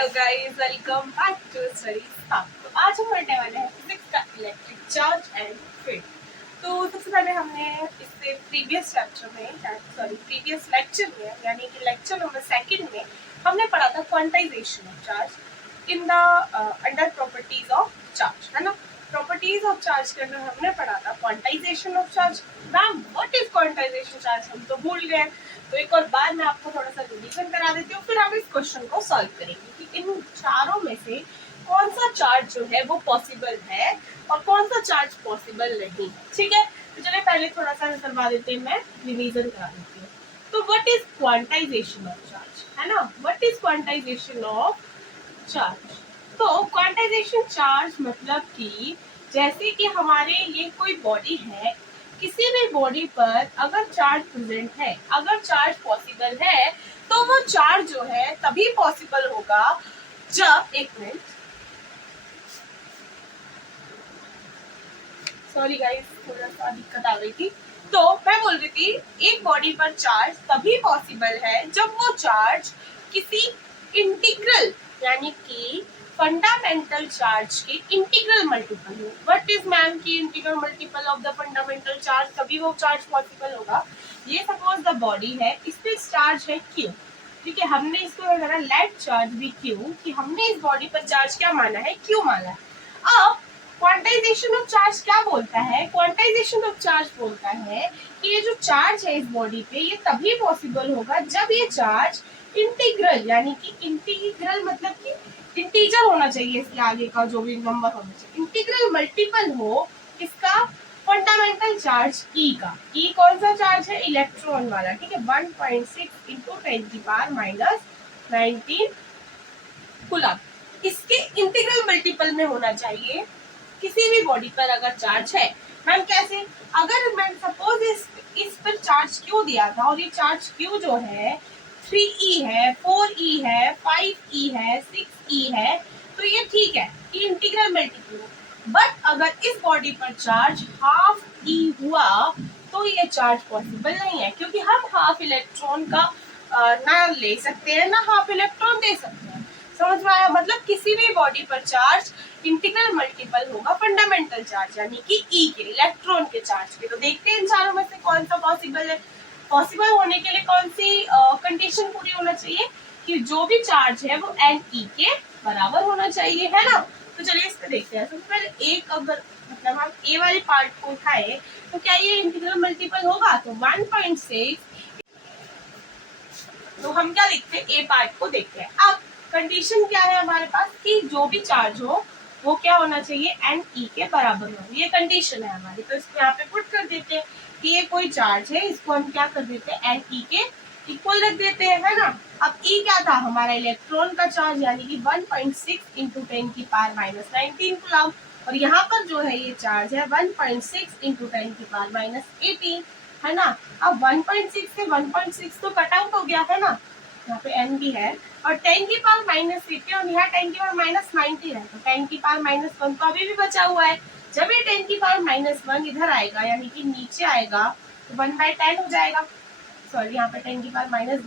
Hello guys, welcome back to study start. तो आज हम पढ़ने वाले हैं फिजिक्स का इलेक्ट्रिक चार्ज एंड फील्ड। तो सबसे पहले हमने इससे प्रीवियस लेक्चर में यानी कि लेक्चर नंबर 2 में हमने पढ़ा था quantization of charge in the under properties of charge, है ना। प्रॉपर्टीज ऑफ चार्ज के अंदर हमने पढ़ा था quantization of charge. Ma'am what is quantization charge, हम तो भूल गए। तो एक और बार मैं आपको थोड़ा सा रिवीजन करा देती हूँ, फिर हम इस क्वेश्चन को सॉल्व करेंगे कि इन चारों में से कौन सा चार्ज जो है वो पॉसिबल है और कौन सा चार्ज पॉसिबल नहीं। ठीक है, तो चलिए पहले थोड़ा सा करवा देते हैं, मैं रिवीजन करा देती हूँ। तो what is quantization of charge, है ना। What is quantization of charge? तो क्वांटाइजेशन चार्ज मतलब कि जैसे कि हमारे ये कोई बॉडी है, किसी भी बॉडी पर अगर चार्ज प्रेजेंट है, अगर चार्ज पॉसिबल है, तो वो चार्ज जो है तभी पॉसिबल होगा जब, एक मिनट, सॉरी गाइस थोड़ा सा दिक्कत आ गई थी। तो मैं बोल रही थी एक बॉडी पर चार्ज तभी पॉसिबल है जब वो चार्ज किसी इंटीग्रल यानी कि फंडामेंटल चार्ज के इंटीग्रल मल्टीपल हो। व्हाट इज मैम की integral multiple of the fundamental charge, तभी वो चार्ज पॉसिबल होगा। ये सपोज द बॉडी है, इस पे चार्ज है Q, ठीक है, हमने इसको अगर लेट चार्ज भी Q, कि हमने इस बॉडी पर चार्ज क्या माना है, Q माना है। अब क्वांटाइजेशन ऑफ चार्ज क्या बोलता है? क्वांटाइजेशन ऑफ चार्ज बोलता है कि ये जो चार्ज है इस बॉडी पे, ये तभी पॉसिबल होगा जब ये चार्ज इंटीग्रल यानी कि इंटीग्रल मतलब कि इंटीजर होना चाहिए, इसके आगे का जो भी नंबर होना चाहिए, इंटीग्रल मल्टीपल हो किसका, फंडामेंटल चार्ज E का। E कौन सा चार्ज है, इलेक्ट्रॉन वाला, ठीक है। 1.6 इंटू 10⁻⁹ कूलम, इसके इंटीग्रल मल्टीपल में होना चाहिए किसी भी बॉडी पर अगर चार्ज है। मैम कैसे? अगर मैं सपोज इस पर चार्ज Q दिया था और ये चार्ज Q जो है 3e है, 4e है, 5e है, 6e है, तो ये ठीक है कि इंटीग्रल मल्टीपल। बट अगर इस बॉडी पर चार्ज हाफ e हुआ तो ये चार्ज पॉसिबल नहीं है, क्योंकि हम हाफ इलेक्ट्रॉन का ना ले सकते हैं ना हाफ इलेक्ट्रॉन दे सकते हैं। समझ में आया? मतलब किसी भी बॉडी पर चार्ज इंटीग्रल मल्टीपल होगा फंडामेंटल चार्ज यानी कि E के, इलेक्ट्रॉन के चार्ज के। तो देखते हैं इन चारों में से कौन सा पॉसिबल है। पॉसिबल होने के लिए कौन सी कंडीशन पूरी होना चाहिए कि जो भी चार्ज है वो Ne के बराबर होना चाहिए, है ना। तो चलिए इस पे देखते हैं। सबसे पहले एक, अगर मतलब हम ए वाले पार्ट को उठाए तो क्या ये इंटीग्रल मल्टीपल होगा? तो 1.6, तो हम क्या लिखते हैं, ए पार्ट को देखते हैं। अब कंडीशन क्या है हमारे पास कि जो भी चार्ज हो वो क्या होना चाहिए, Ne के बराबर हो, ये कंडीशन है हमारी। तो इसको यहाँ पे पुट कर देते हैं कि ये कोई चार्ज है, इसको हम क्या कर देते हैं, Ne के इक्वल रख देते हैं, है ना। अब E क्या था, हमारा इलेक्ट्रॉन का चार्ज यानी कि 1.6 इंटू 10⁻⁹ कूलम, और यहाँ पर जो है ये चार्ज है 1.6 इंटू 10⁻⁸, है ना। अब 1.6 से 1.6 तो कट आउट हो गया, है ना, यहाँ पे n भी है, और 10⁻⁻80 और यहाँ 10⁻⁻90 है, तो 10⁻⁻1 तो अभी भी बचा हुआ है। जब ये 10⁻⁻1 इधर आएगा यानी कि नीचे आएगा तो 1/10 हो जाएगा। सॉरी, यहाँ पे 10⁻⁻1 है,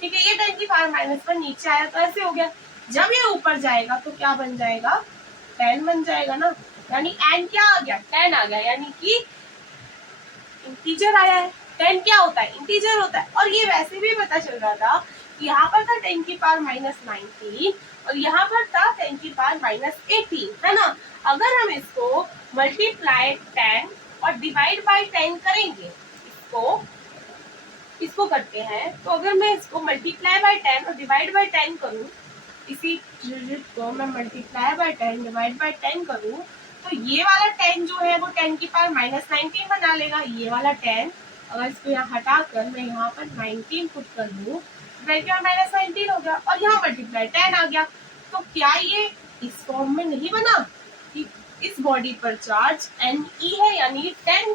ठीक है। ये 10⁻⁻1 नीचे आया तो ऐसे हो गया। जब ये ऊपर जाएगा तो क्या बन जाएगा, 10 बन जाएगा ना, यानी n क्या आ गया, 10 आ गया, यानी कि इंटीजर आया है। 10 क्या होता है, इंटीजर होता है। और ये वैसे भी पता चल रहा था कि यहाँ पर था 10⁻⁻19 और यहाँ पर था 10⁻⁻18, है ना। अगर हम इसको मल्टीप्लाई 10 और डिवाइड बाय 10 करेंगे, इसको करते हैं, तो अगर मैं इसको मल्टीप्लाई बाय 10 और डिवाइड बाय 10 करूँ, इसी डिजिट को मैं मल्टीप्लाई बाय 10 डिवाइड बाय 10 करूँ, तो ये वाला 10 जो है वो 10⁻⁻19 बना लेगा। ये वाला 10 अगर इसको यहाँ हटा कर मैं यहाँ पर 19 पुट कर दूँ, 10⁻⁻19 हो गया, और यहाँ मल्टीप्लाई 10 आ गया। तो क्या ये इस फॉर्म में नहीं बना कि इस बॉडी पर चार्ज Ne है, यानी 10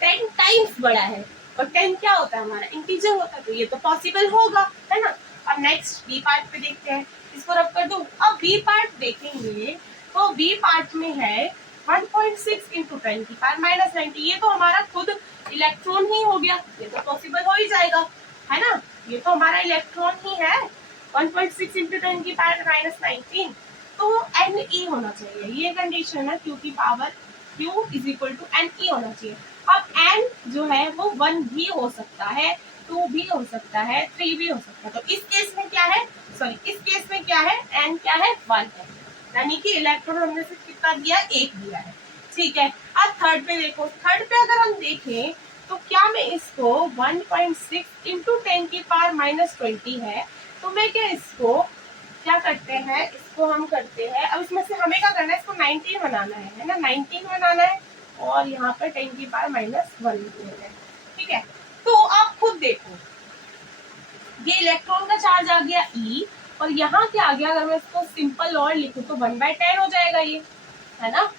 टाइम्स बड़ा है, और 10 क्या होता है हमारा, इंटीजर होता है, तो ये तो पॉसिबल होगा, है ना। अब नेक्स्ट बी पार्ट पे देखते हैं, इसको रब कर दूं। अब बी पार्ट देखेंगे तो बी पार्ट में है 1.6 इंटू 10⁻⁻90, ये तो हमारा खुद इलेक्ट्रॉन ही हो गया, ये तो पॉसिबल हो ही जाएगा, है ना, ये तो हमारा इलेक्ट्रॉन ही है। 1.6 इंटू 10 की पावर माइनस 19, तो वो एन ई होना चाहिए, ये कंडीशन है, क्यू की power Q is equal to n e होना चाहिए। अब एन जो है वो 1 भी हो सकता है, 2 भी हो सकता है, 3 भी हो सकता है। तो इस केस में क्या है, सॉरी इस केस में क्या है, एन क्या है, 1 है, यानी कि इलेक्ट्रॉन हमने से कितना दिया, 1 दिया है, ठीक है। अब थर्ड पे देखो, थर्ड पे अगर हम देखें तो क्या मैं इसको 1.6 इंटू 10 की पावर माइनस 20 है, तो मैं क्या इसको क्या करते हैं, इसको हम करते हैं, अब इसमें से हमें क्या करना है, इसको 19 बनाना है ना, 19 बनाना है, और यहाँ पर 10 की पावर माइनस 1 लिखना है, ठीक है। तो आप खुद देखो, ये इलेक्ट्रॉन का चार्ज आ गया ई, और यहाँ क्या आ गया, अगर मैं इसको सिंपल और लिखूं तो 1/10 हो जाएगा ये, है ना।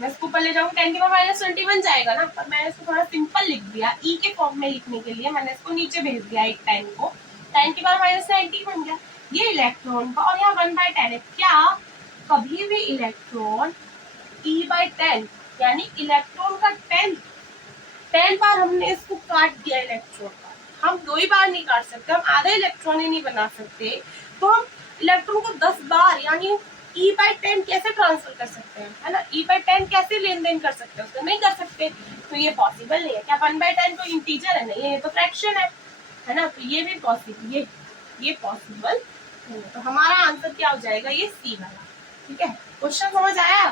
मैं इसको ऊपर ले जाऊँ 10 की पावर माइनस 20 बन जाएगा ना, पर मैंने इसको थोड़ा सिंपल लिख दिया, ई के फॉर्म में लिखने के लिए मैंने इसको नीचे भेज दिया, एक 10 को 10 की पावर माइनस 19 बन गया ये इलेक्ट्रॉन का, और यहाँ 1/10 है। क्या कभी भी इलेक्ट्रॉन E/10 यानी इलेक्ट्रॉन का 10 बार हमने इसको काट दिया इलेक्ट्रॉन का, हम 2 ही बार नहीं काट सकते, हम आधा इलेक्ट्रॉन ही नहीं बना सकते, तो हम इलेक्ट्रॉन को 10 बार यानी E/10 कैसे ट्रांसफर कर सकते हैं, है ना, E/10 कैसे लेन देन कर सकते हैं, उसको नहीं कर सकते, तो ये पॉसिबल नहीं है। क्या 1/10 तो इंटीजर है, नहीं ये तो फ्रैक्शन है ना, तो ये भी पॉसिबल, ये पॉसिबल नहीं है, तो हमारा आंसर क्या हो जाएगा, ये सी वाला, ठीक है। क्वेश्चन समझ आया।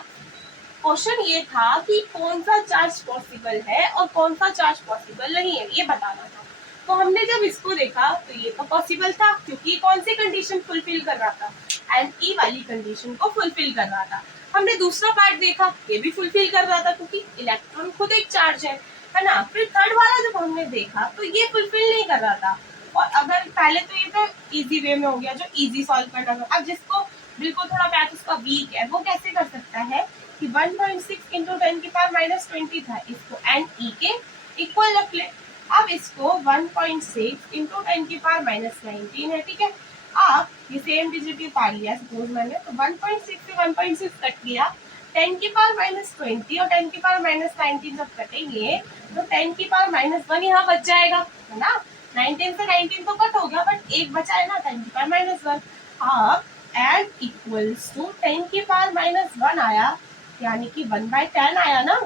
क्वेश्चन ये था कि कौन सा चार्ज पॉसिबल है और कौन सा चार्ज पॉसिबल नहीं है, ये बताना था। तो हमने जब इसको देखा तो ये तो पॉसिबल था, क्योंकि कौन सी कंडीशन फुलफिल कर रहा था, एंड ई वाली कंडीशन को फुलफिल कर रहा था। हमने दूसरा पार्ट देखा, ये भी फुलफिल कर रहा था, क्योंकि इलेक्ट्रॉन खुद एक चार्ज है ना। फिर थर्ड वाला जब हमने देखा तो ये फुलफिल नहीं कर रहा था, और अगर पहले तो ये तो इजी वे में हो गया, जो इजी सॉल्व करना था। अब जिसको बिल्कुल थोड़ा मैथ उसका वीक है, वो कैसे कर सकता है कि 1.6 इंटू 10 की पावर माइनस 20 था, इसको एन ई के इक्वल रख ले। अब इसको 1.6 इंटू 10 की पावर माइनस 19 है, ठीक है। अब ये सेम डिजिट ही पार लिया सपोज मैंने, तो 1.6 से 1.6 कट गया, 10 की पावर माइनस 20 और 10 की पावर माइनस 19 जब कटेंगे तो 10 की पावर माइनस 1 यहाँ बच जाएगा, है ना। 19 से 19 तो कट हो गया, बट एक बचा है ना, 10 की पावर माइनस 1। अब एन इक्वल्स टू 10 की पावर माइनस 1 आया, यानी कि 1/10 आया ना,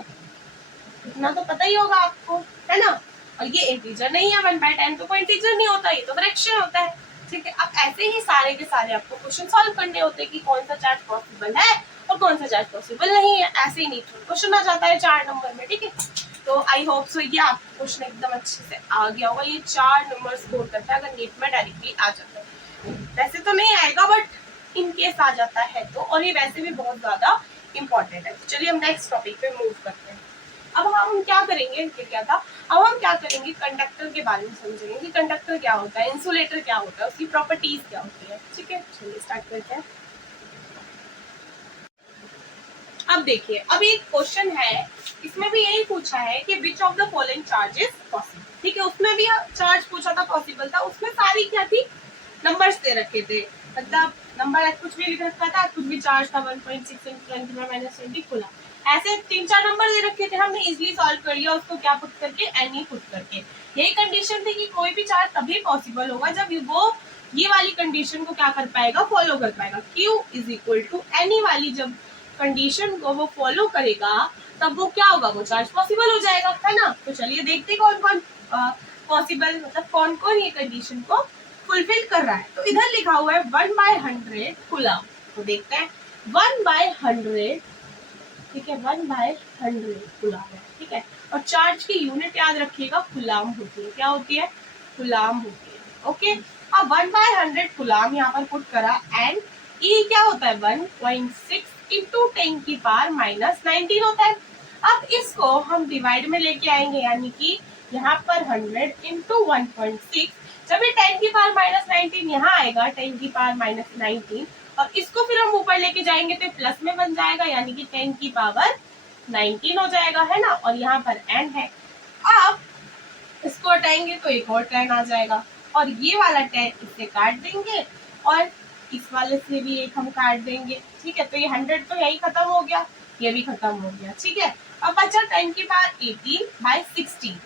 इतना तो पता ही होगा आपको, है ना। और ये इंटीजर नहीं है, 1/10 तो कोई इंटीजर नहीं होता, ये तो फ्रैक्शन होता है, ठीक है। अब ऐसे ही सारे के सारे आपको क्वेश्चन सॉल्व करने होते हैं कि कौन सा चार्ज पॉसिबल है और कौन सा चार्ज पॉसिबल नहीं है, ऐसे ही नहीं क्वेश्चन आ जाता है 4 नंबर में, ठीक है। तो आई होप सो ये आपको क्वेश्चन एकदम अच्छे से आ गया होगा। ये 4 नंबर स्कोर करता है अगर नीट में डायरेक्टली आ जाता है, वैसे तो नहीं आएगा बट इन केस आ जाता है तो, और ये वैसे भी बहुत ज्यादा इंपॉर्टेंट है। चलिए हम नेक्स्ट टॉपिक पे मूव करते हैं। अब हम क्या करेंगे, क्या था, अब हम क्या करेंगे, कंडक्टर के बारे में समझेंगे कि कंडक्टर क्या होता है, इंसुलेटर क्या होता है, उसकी प्रॉपर्टीज क्या होती है, ठीक है। चलिए स्टार्ट करते हैं। अब देखिए, अब एक क्वेश्चन है, इसमें भी यही पूछा है कि which of the following charge is possible, ठीक है। उसमें भी चार्ज पूछा था, पॉसिबल था, उसमें सारी क्या थी, नंबर्स दे रखे थे, मतलब नंबर कुछ भी लिख रखा था, कुछ भी चार्ज था 1.6 इंटू 10 की पावर माइनस 20 खुला, ऐसे 3-4 नंबर दे रखे थे, हमने इजीली सॉल्व कर लिया उसको, क्या पुट करके, एन ई पुट करके। यही कंडीशन थी कि कोई भी चार्ज तभी पॉसिबल होगा जब वो ये वाली कंडीशन को क्या कर पाएगा, फॉलो कर पाएगा, Q is equal to n e वाली जब कंडीशन को वो फॉलो करेगा तब वो क्या होगा, वो चार्ज पॉसिबल हो जाएगा, है ना। तो चलिए देखते कौन कौन पॉसिबल, मतलब कौन कौन ये कंडीशन को फुलफिल कर रहा है। तो इधर लिखा हुआ है 1/100 कूलम, तो देखते हैं 1/100, ठीक है, 1/100 कूलम है, ठीक है। और चार्ज की यूनिट याद रखिएगा कूलम होती है, क्या होती है, कूलम होती है, ओके। अब 1/100 कूलम यहाँ पर पुट करा, एंड ई क्या होता है, 1.6 इंटू 10 की पावर माइनस 19 होता है। अब इसको हम डिवाइड में लेके आएंगे, यानी कि यहाँ पर 100 इंटू 1.6, जब ये 10 की पावर माइनस 19 यहाँ आएगा, 10 की पावर माइनस 19, और इसको फिर हम ऊपर लेके जाएंगे तो प्लस में बन जाएगा, यानी कि 10 की पावर 19 हो जाएगा, है ना। और यहाँ पर n है, अब इसको हटाएंगे तो एक और 10 आ जाएगा, और ये वाला 10 इससे काट देंगे, और इस वाले से भी एक हम काट देंगे, ठीक है। तो ये 100 तो यही खत्म हो गया, ये भी खत्म हो गया, ठीक है। अब बचा 10 की पावर 18/16।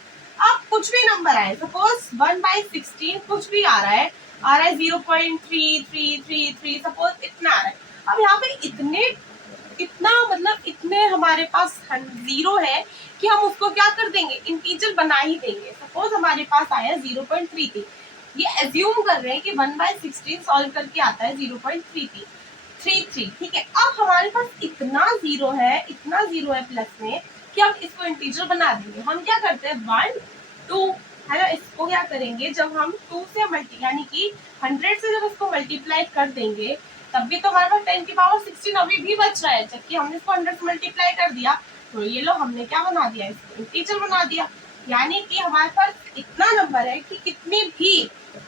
अब कुछ भी नंबर आए, सपोज 1/16 कुछ भी आ रहा है 0.3333 सपोज इतना आ रहा है। अब यहाँ पे इतना मतलब इतने हमारे पास जीरो है कि हम उसको क्या कर देंगे, इंटीजर बना ही देंगे। सपोज हमारे पास आया 0.33, ये एज्यूम कर रहे हैं कि 1/16 सॉल्व करके आता है 0.33, ठीक है। अब हमारे पास इतना जीरो है प्लस में कि हम इसको इंटीजर बना देंगे। हम क्या करते हैं 1 2 है ना, इसको क्या करेंगे जब हम 2 से यानी कि 100 से जब इसको मल्टीप्लाई कर देंगे तब भी तो हमारे पास 10 की पावर 16 अभी भी बच रहा है, जबकि हमने इसको 100 से मल्टीप्लाई कर दिया तो ये लो हमने क्या बना दिया, इसको इंटीजर बना दिया। यानी कि हमारे पास इतना नंबर है कि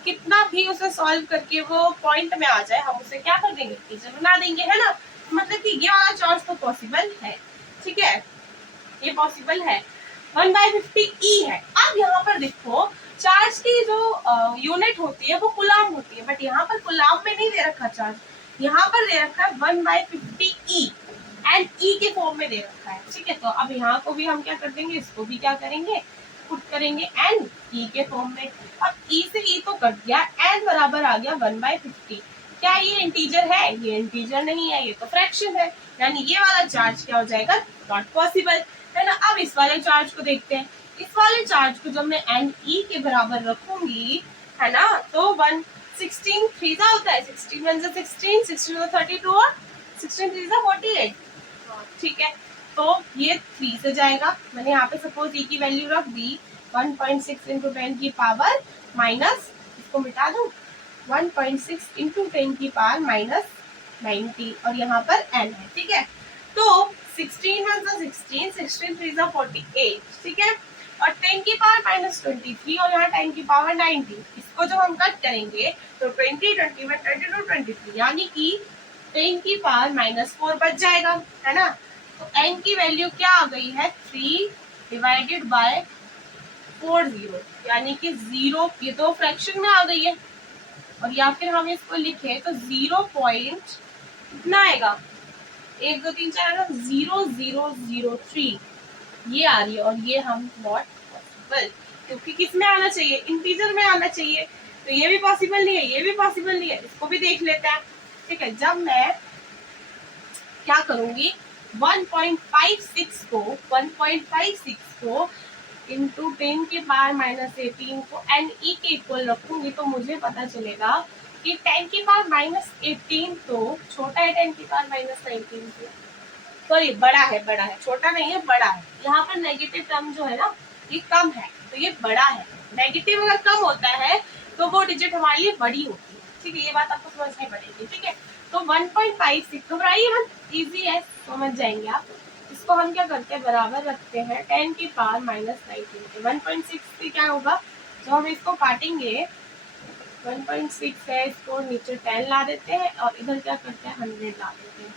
कितना भी उसे सॉल्व करके वो पॉइंट में आ जाए हम उसे क्या कर देंगे, इंटीजर बना देंगे, है ना। मतलब कि ये वाला चार्ज तो पॉसिबल है, ठीक है, ये पॉसिबल है। 1/50 है। अब यहाँ पर देखो चार्ज की जो यूनिट होती है वो कुलाम होती है, बट यहाँ पर कुलाम में नहीं दे रखा चार्ज, यहाँ पर दे रखा है 1/50 एंड ई के फॉर्म में दे रखा है, ठीक है। तो अब यहाँ को भी हम क्या कर देंगे, इसको भी क्या करेंगे, पुट करेंगे एन ई के फॉर्म में। अब ई से ई तो कट गया, एन बराबर आ गया 1/50। क्या ये इंटीजर है, ये इंटीजर नहीं है, ये तो फ्रैक्शन है, यानी ये वाला चार्ज क्या हो जाएगा, नॉट पॉसिबल, है ना। अब इस वाले चार्ज को देखते हैं। इस वाले चार्ज को जब मैं एन ई के बराबर रखूंगी, है ना, तो 16 3 होता है, 16 1 16, 16 32 और 16 3 48, ठीक है। तो ये 3 से जाएगा, मैंने यहाँ पे सपोज ई की वैल्यू रख दी 1.6 इंटू 10 की पावर माइनस, इसको मिटा दूं, 1.6 इंटू 10 की पावर माइनस 90 और यहाँ पर n है, ठीक है। तो 16 1 16, 16 3 48, ठीक है, और 10 की पावर माइनस 23 और यहाँ 10 की पावर 90, इसको जब हम कट करेंगे तो 20 21 22 23, यानी कि 10 की पावर माइनस 4 बच जाएगा, है ना। तो n की वैल्यू क्या आ गई है, 3 डिवाइडेड बाय 40, यानी कि 0, ये तो फ्रैक्शन में आ गई है, और या फिर हम इसको लिखे तो 0 पॉइंट कितना आएगा, 1 2 3 4 0.0003 ये आ रही है, और ये हम नॉट पॉसिबल, क्योंकि किस में आना चाहिए, इंटीजर में आना चाहिए, तो ये भी पॉसिबल नहीं है, ये भी पॉसिबल नहीं है। इसको भी देख लेते हैं, ठीक है। जब मैं क्या करूंगी 1.56 को इंटू 10 के पावर माइनस 18 को एन ई के इक्वल रखूंगी तो मुझे पता चलेगा कि 10 की पावर माइनस 18 तो छोटा है 10 की पावर माइनस 19 से, सॉरी बड़ा है, छोटा नहीं है, बड़ा है। यहाँ पर नेगेटिव टर्म जो है ना ये कम है, तो ये बड़ा है। नेगेटिव अगर कम होता है तो वो डिजिट हमारे लिए बड़ी होती है, ठीक है, ये बात आपको समझनी पड़ेगी, ठीक है। तो 1.56 घबराइए मत, इजी है, समझ जाएंगे आप। इसको हम क्या करते हैं, बराबर रखते हैं 10 की पावर माइनस 19 के। 1.6 से क्या होगा, जब हम इसको काटेंगे 1.6 है, इसको नीचे 10 ला देते हैं और इधर क्या करते हैं 100 ला देते हैं।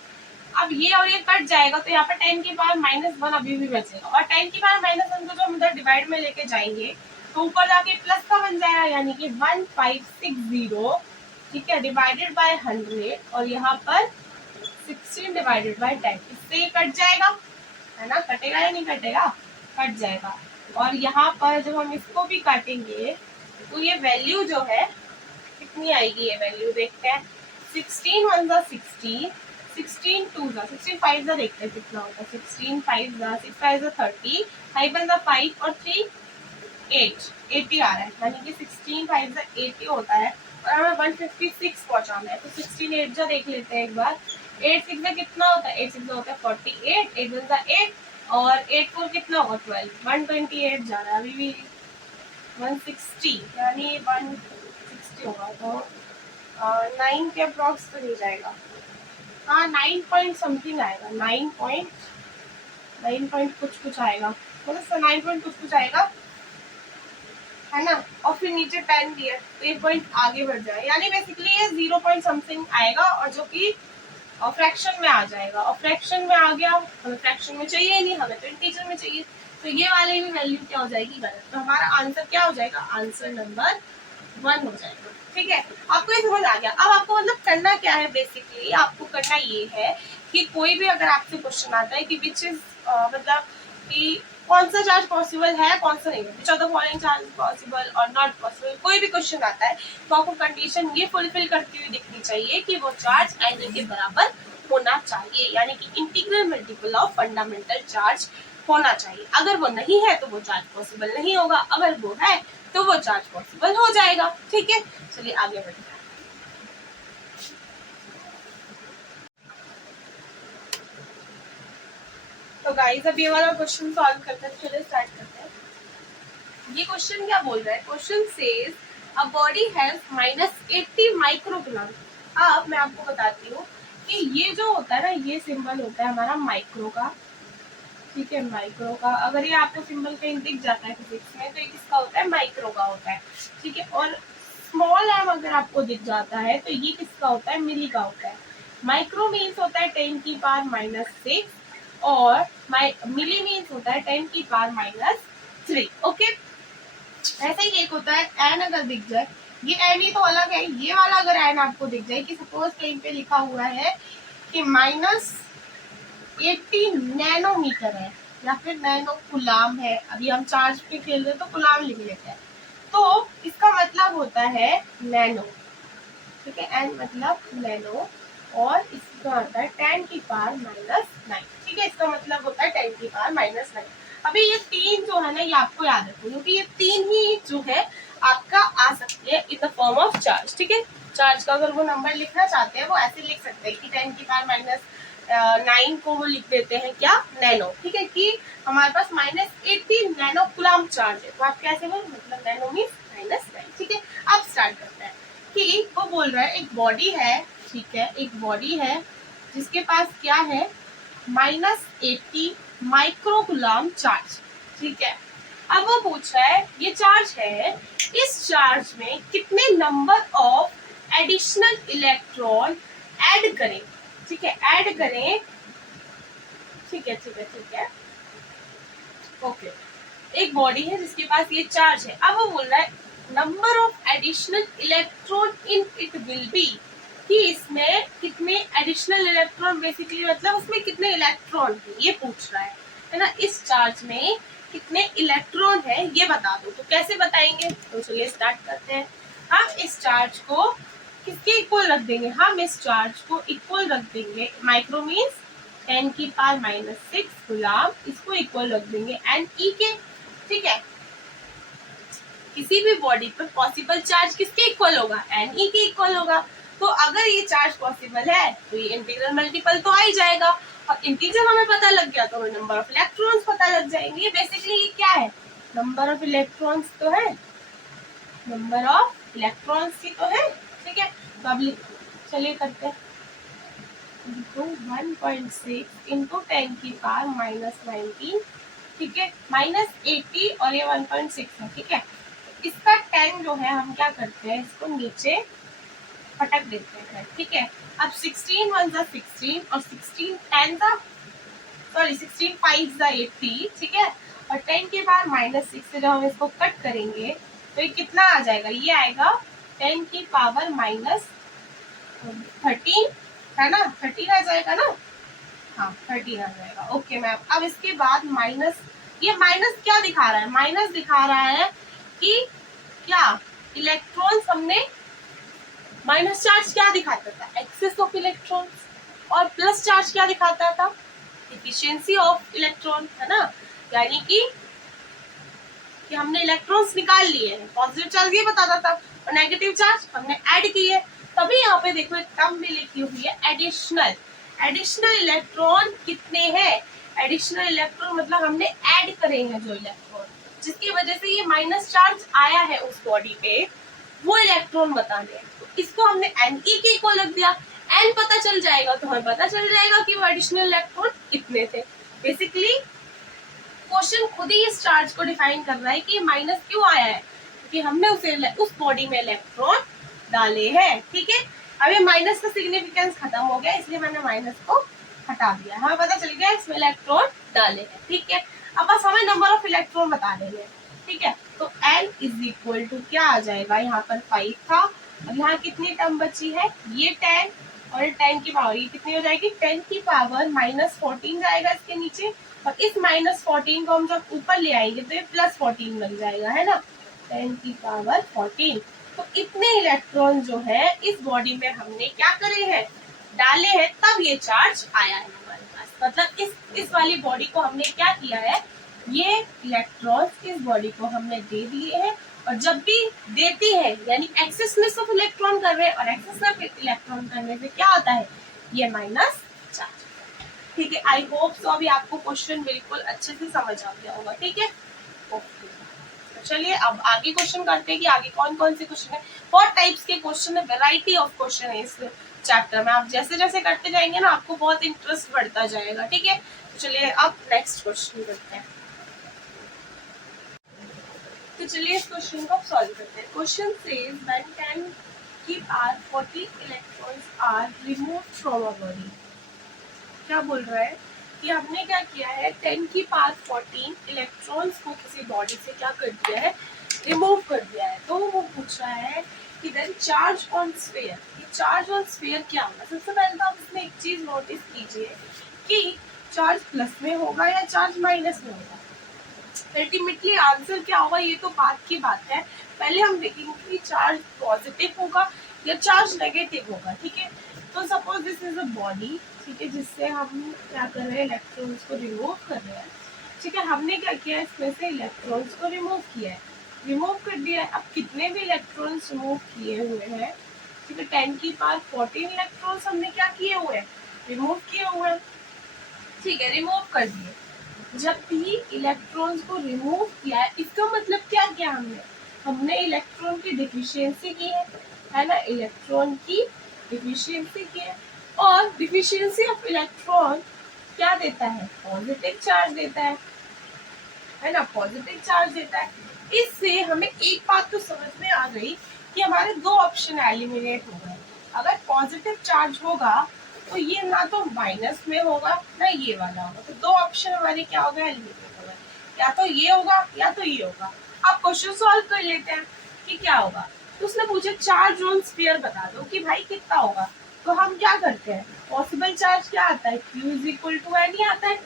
अब ये और ये कट जाएगा तो यहाँ पे 10 की पावर माइनस 1 अभी भी बचेगा, और 10 की पावर माइनस 1 को जो हम इधर डिवाइड में लेके जाएंगे तो ऊपर जाके प्लस का बन जाएगा, यानी कि 1560, ठीक है, डिवाइडेड बाय 100, और यहाँ पर 16 डिवाइडेड बाय 10, इससे ये कट जाएगा, है ना, कटेगा या नहीं कटेगा, कट जाएगा। और यहाँ पर जब हम इसको भी काटेंगे तो ये वैल्यू जो है कितनी आएगी, ये वैल्यू देखते हैं, 16 1 16, 16 2 16 5 देखते हैं कितना होगा, 16 5 6 5 30, 5 1 5 और 3 8, 80 आ रहा है, यानी कि 16 5 80 होता है, और हमें 156 पहुंचाना है। तो 16 8 जा देख लेते हैं एक बार, 8 6 कितना होता है, 8 6 होता है 48, 8 1 8 और 8 4 कितना होगा 12, 128 जा रहा है, अभी भी 160, यानी 160 होगा, तो 9 के अप्रॉक्स तो नहीं जाएगा, हाँ 9 पॉइंट समथिंग आएगा, 9 पॉइंट कुछ आएगा, मतलब 9 पॉइंट कुछ आएगा, है ना। और फिर नीचे 10 दिया तो 1 पॉइंट आगे बढ़ जाए, यानी बेसिकली ये 0 पॉइंट समथिंग आएगा, और जो कि फ्रैक्शन में आ जाएगा, और फ्रैक्शन में आ गया, हमें फ्रैक्शन में चाहिए नहीं, हमें तो इंटीजर में चाहिए, तो ये वाले भी वैल्यू क्या हो जाएगी, गलत। तो हमारा आंसर क्या हो जाएगा, आंसर नंबर 1 हो जाएगा, ठीक है। आपको ये समझ आ गया। अब आपको मतलब करना क्या है, बेसिकली आपको करना ये है कि कोई भी अगर आपसे क्वेश्चन आता है कि विच इज मतलब कि कौन सा चार्ज पॉसिबल है कौन सा नहीं है, which of the following charge possible और नॉट पॉसिबल। कोई भी क्वेश्चन आता है तो आपको कंडीशन ये फुलफिल करती हुई दिखनी चाहिए कि वो चार्ज एन के बराबर होना चाहिए, यानी कि integral multiple of fundamental charge होना चाहिए। अगर वो नहीं है तो वो चार्ज पॉसिबल नहीं होगा, अगर वो है तो वो चार्ज पॉसिबल हो जाएगा। ठीक है, चलिए आगे बढ़ते हैं। तो गाइस अब ये वाला क्वेश्चन सॉल्व करते हैं, चलिए स्टार्ट करते हैं। ये क्वेश्चन क्या बोल रहा है, question says a body has -80 microcoulomb. अब मैं आपको बताती हूँ कि ये जो होता है ना, ये सिंबल होता है हमारा माइक्रो का। ठीक है, माइक्रो का अगर ये आपको सिंबल कहीं दिख जाता है फिजिक्स में तो ये किसका होता है, माइक्रो का होता है। ठीक है, और स्मॉल एम अगर आपको दिख जाता है तो ये किसका होता है, मिली का होता है। माइक्रो मीन्स होता है 10⁻⁻⁶ और मिली मीन्स होता है 10⁻⁻3। ओके, ऐसे ही एक होता है एन अगर दिख जाए, ये एन ही तो अलग है, ये वाला अगर एन आपको दिख जाए कि सपोज कहीं पे लिखा हुआ है कि -80 नैनोमीटर है या फिर नैनो कुलाम है, अभी हम चार्ज पे खेल रहे तो कुलाम लिख लेते हैं, तो इसका मतलब होता है नैनो। ठीक है, एन मतलब नैनो और इसका होता है 10⁻⁹। ठीक है, इसका मतलब होता है 10⁻⁹। अभी ये तीन जो है ना ये आपको याद रखो, क्योंकि ये तीन ही जो है आपका आ सकती है in the form of charge. ठीक है, चार्ज का अगर वो नंबर लिखना चाहते हैं वो ऐसे लिख सकते हैं कि 10⁻⁹ को वो लिख देते हैं क्या, नैनो। ठीक है, कि हमारे पास -80 नैनो कुलाम चार्ज है, तो आप कैसे बोल, मतलब नैनो मीन्स -9। ठीक है, अब स्टार्ट करते हैं कि वो बोल रहा है एक बॉडी है। ठीक है, एक बॉडी है जिसके पास क्या है, -80 माइक्रोकुलाम चार्ज। ठीक है, अब वो पूछ रहा है ये चार्ज है, इस चार्ज में कितने number of additional electron add करें। ठीक है, ऐड करें। ठीक है ठीक है ठीक है, ओके, एक बॉडी है जिसके पास ये चार्ज है। अब वो बोल रहा है number of additional electron in it will be, कि इसमें कितने एडिशनल इलेक्ट्रॉन, बेसिकली मतलब उसमें कितने इलेक्ट्रॉन है ये पूछ रहा है ना। इस चार्ज में कितने इलेक्ट्रॉन है ये बता दो। तो कैसे बताएंगे, तो चलिए स्टार्ट करते हैं। हम इस चार्ज को किसके इक्वल रख देंगे, हम इस चार्ज को इक्वल रख देंगे, माइक्रो मीन्स 10⁻⁻6 गुलाम, इसको इक्वल रख देंगे एन ई के। ठीक है, किसी भी बॉडी पर पॉसिबल चार्ज किसके इक्वल होगा, एन ई के इक्वल होगा। तो अगर ये चार्ज पॉसिबल है तो ये इंटीग्रल मल्टीपल तो आ ही जाएगा, और इंटीग्रल हमें पता लग गया तो हमें नंबर ऑफ इलेक्ट्रॉन्स पता लग जाएंगे। ये बेसिकली ये क्या है, नंबर ऑफ इलेक्ट्रॉन्स तो है, नंबर ऑफ इलेक्ट्रॉन्स ही तो है। ठीक है, तो अब चलिए करते हैं, 1.6 इंटू 10⁻⁻19। ठीक है, -80 और ये 1.6 है। ठीक है, इसका 10 जो है हम क्या करते हैं, इसको नीचे फटक देते हैं। ठीक है, अब 16 1 जा 16 और 16 10 जा, सॉरी 16 5 जा 80। ठीक है, और 10 के बाद -6 से जब हम इसको कट करेंगे तो ये कितना आ जाएगा, ये आएगा 10⁻⁻13 है ना, 13 आ जाएगा ना, हाँ 13 आ जाएगा। ओके मैम, अब इसके बाद माइनस, ये माइनस क्या दिखा रहा है, माइनस दिखा रहा है कि क्या इलेक्ट्रॉन्स हमने, माइनस चार्ज क्या दिखाता था, एक्सेस ऑफ इलेक्ट्रॉन्स, और प्लस चार्ज क्या दिखाता था, एफिशिएंसी ऑफ इलेक्ट्रॉन, है ना, यानी कि हमने इलेक्ट्रॉन्स निकाल लिए हैं। पॉजिटिव चार्ज ये बताता था और नेगेटिव चार्ज हमने ऐड किए, तभी यहाँ पे देखो एक टर्म में लिखी हुई है एडिशनल। एडिशनल इलेक्ट्रॉन कितने हैं, एडिशनल इलेक्ट्रॉन मतलब हमने ऐड करे हैं जो इलेक्ट्रॉन, जिसकी वजह से ये माइनस चार्ज आया है उस बॉडी पे, वो इलेक्ट्रॉन बताने हैं। तो इसको हमने एन ई के इक्वल रख दिया, एन पता चल जाएगा तो हमें पता चल जाएगा कि वो एडिशनल इलेक्ट्रॉन कितने थे। बेसिकली क्वेश्चन खुद ही इस चार्ज को डिफाइन कर रहा है कि माइनस क्यों आया है, क्योंकि हमने उस बॉडी में इलेक्ट्रॉन डाले हैं। ठीक है, अभी माइनस का सिग्निफिकेंस खत्म हो गया, इसलिए मैंने माइनस को हटा दिया, हमें पता चल गया इसमें इलेक्ट्रॉन डाले हैं। ठीक है, अब बस हमें नंबर ऑफ इलेक्ट्रॉन बता देंगे। ठीक है, तो n इज इक्वल टू क्या आ जाएगा, यहाँ पर 5 था, अब यहाँ कितनी टर्म बची है, ये 10 और 10 की पावर ये कितनी हो जाएगी, 10 की पावर -14 जाएगा इसके नीचे, और इस -14 को हम जब ऊपर ले आएंगे तो ये +14 बन जाएगा, है ना, 10⁻14। तो इतने इलेक्ट्रॉन जो है इस बॉडी में हमने क्या करे हैं, डाले हैं, तब ये चार्ज आया है हमारे पास। मतलब इस वाली बॉडी को हमने क्या किया है, ये इलेक्ट्रॉन्स इस बॉडी को हमने दे दिए हैं, और जब भी देती है यानी एक्सेस में सिर्फ इलेक्ट्रॉन कर रहे हैं, और एक्सेस में इलेक्ट्रॉन करने से क्या होता है, ये माइनस चार्ज। ठीक है, आई होप सो अभी आपको क्वेश्चन बिल्कुल अच्छे से समझ आ गया होगा। ठीक है, ओके, चलिए अब आगे क्वेश्चन करते हैं कि आगे कौन कौन से क्वेश्चन है। 4 टाइप्स के क्वेश्चन है, वेराइटी ऑफ क्वेश्चन है इस चैप्टर में। आप जैसे जैसे करते जाएंगे ना आपको बहुत इंटरेस्ट बढ़ता जाएगा। ठीक है, चलिए अब नेक्स्ट क्वेश्चन करते हैं। तो चलिए इस क्वेश्चन को सॉल्व करते हैं। Question says when can keep are 40 electrons are removed from a body. क्या बोल रहा है कि हमने क्या किया है, 10⁻14 इलेक्ट्रॉन्स को किसी बॉडी से क्या कर दिया है, रिमूव कर दिया है। तो वो पूछ रहा है कि देन चार्ज ऑन स्फीयर, ये चार्ज ऑन स्फीयर क्या होगा। सबसे पहले तो आप इसमें एक चीज नोटिस कीजिए कि चार्ज प्लस में होगा या चार्ज माइनस में होगा। अल्टीमेटली आंसर क्या होगा ये तो बात की बात है, पहले हम देखेंगे कि चार्ज पॉजिटिव होगा या चार्ज नेगेटिव होगा। ठीक है, तो suppose this is a body, ठीक है, जिससे हम क्या कर रहे हैं, इलेक्ट्रॉन्स को रिमूव कर रहे हैं। ठीक है, हमने क्या किया है, इसमें से इलेक्ट्रॉन्स को रिमूव किया है, रिमूव कर दिया है। अब कितने भी इलेक्ट्रॉन्स रिमूव किए हुए हैं, ठीक है, 10⁻14 इलेक्ट्रॉन्स हमने क्या किए हुए हैं, रिमूव किए हुए हैं। ठीक है, रिमूव कर दिए। जब भी इलेक्ट्रॉन्स को रिमूव किया है, इसका मतलब क्या किया हमने इलेक्ट्रॉन की डिफिशियंसी की है ना, इलेक्ट्रॉन की डिफिशियंसी की है। और डिफिशियंसी ऑफ इलेक्ट्रॉन क्या देता है, पॉजिटिव चार्ज देता है ना, पॉजिटिव चार्ज देता है। इससे हमें एक बात तो समझ में आ गई कि हमारे 2 ऑप्शन एलिमिनेट हो गए। अगर पॉजिटिव चार्ज होगा तो ये ना तो माइनस में होगा ना ये वाला होगा, तो 2 ऑप्शन हमारे क्या हो गए, एलिमिनेट हो गए, या तो ये होगा या तो ये होगा। अब क्वेश्चन सॉल्व कर लेते हैं कि क्या होगा। तो उसने पूछा चार्ज ऑन स्फीयर बता दो कि भाई कितना होगा। तो हम क्या करते हैं, पॉसिबल चार्ज क्या आता है, Q = N ही आता है।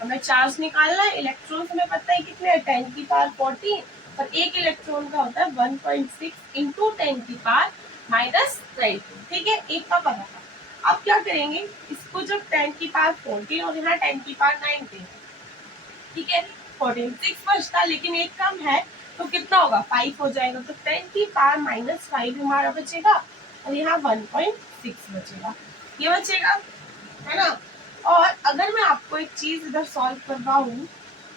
हमें चार्ज निकालना है, इलेक्ट्रॉन हमें पता है कितने हैं, 10⁻14, और एक इलेक्ट्रॉन का होता है 1.6 × 10⁻−19। ठीक है, एक का पता था। अब क्या करेंगे, इसको जब 10⁻14 और यहाँ 10⁻9 थे, ठीक है, 14 6 बचता, लेकिन एक कम है तो कितना होगा, 5 हो जाएगा। तो 10⁻−5 हमारा बचेगा, और यहाँ 1.6 बचेगा, ये बचेगा, है ना। और अगर मैं आपको एक चीज इधर सॉल्व करवाऊं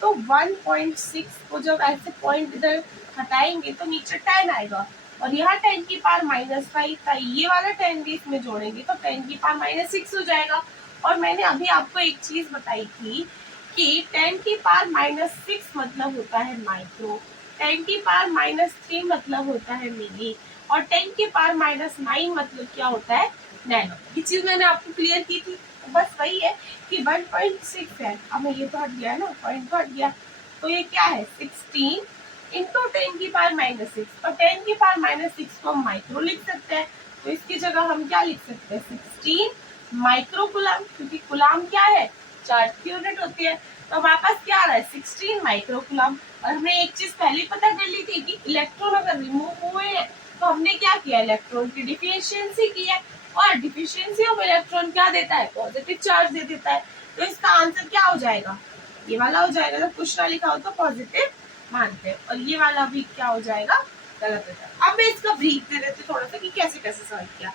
तो 1.6 को जब ऐसे पॉइंट इधर हटाएंगे तो नीचे 10 आएगा, और यहाँ 10⁻−5 था, ये वाला 10 भी इसमें जोड़ेंगे तो 10⁻6 हो जाएगा। और मैंने अभी आपको एक चीज बताई थी कि 10⁻6 मतलब होता है माइक्रो, 10⁻3 मतलब होता है मिली, और 10⁻9 मतलब क्या होता है, नैनो। ये चीज मैंने आपको क्लियर की थी। बस वही है कि 1.6 है, अब ये तो हट गया है ना, पॉइंट हट गया, तो ये क्या है 16 × 10⁻6, और 10⁻6 को हम माइक्रो लिख सकते हैं, तो इसकी जगह हम क्या लिख सकते हैं, 16 माइक्रो कुलाम, क्योंकि कुलाम क्या है, चार्ज की यूनिट होती है। तो हमारे पास क्या आ रहा है, 16 माइक्रो कुलाम। और हमने एक चीज पहले पता कर ली थी कि इलेक्ट्रॉन अगर रिमूव हुए हैं तो हमने क्या किया, इलेक्ट्रॉन की डिफिशियंसी की है, और डिफिशियंसी ऑफ इलेक्ट्रॉन क्या देता है, पॉजिटिव चार्ज दे देता है। तो इसका आंसर क्या हो जाएगा, ये वाला हो जाएगा। जब कुछ ना लिखा हो तो पॉजिटिव मानते हैं, और ये वाला भी क्या हो जाएगा, गलत हो जाएगा। अब मैं इसका ब्रीफ दे देती हूँ थोड़ा सा कि कैसे कैसे सॉल्व किया।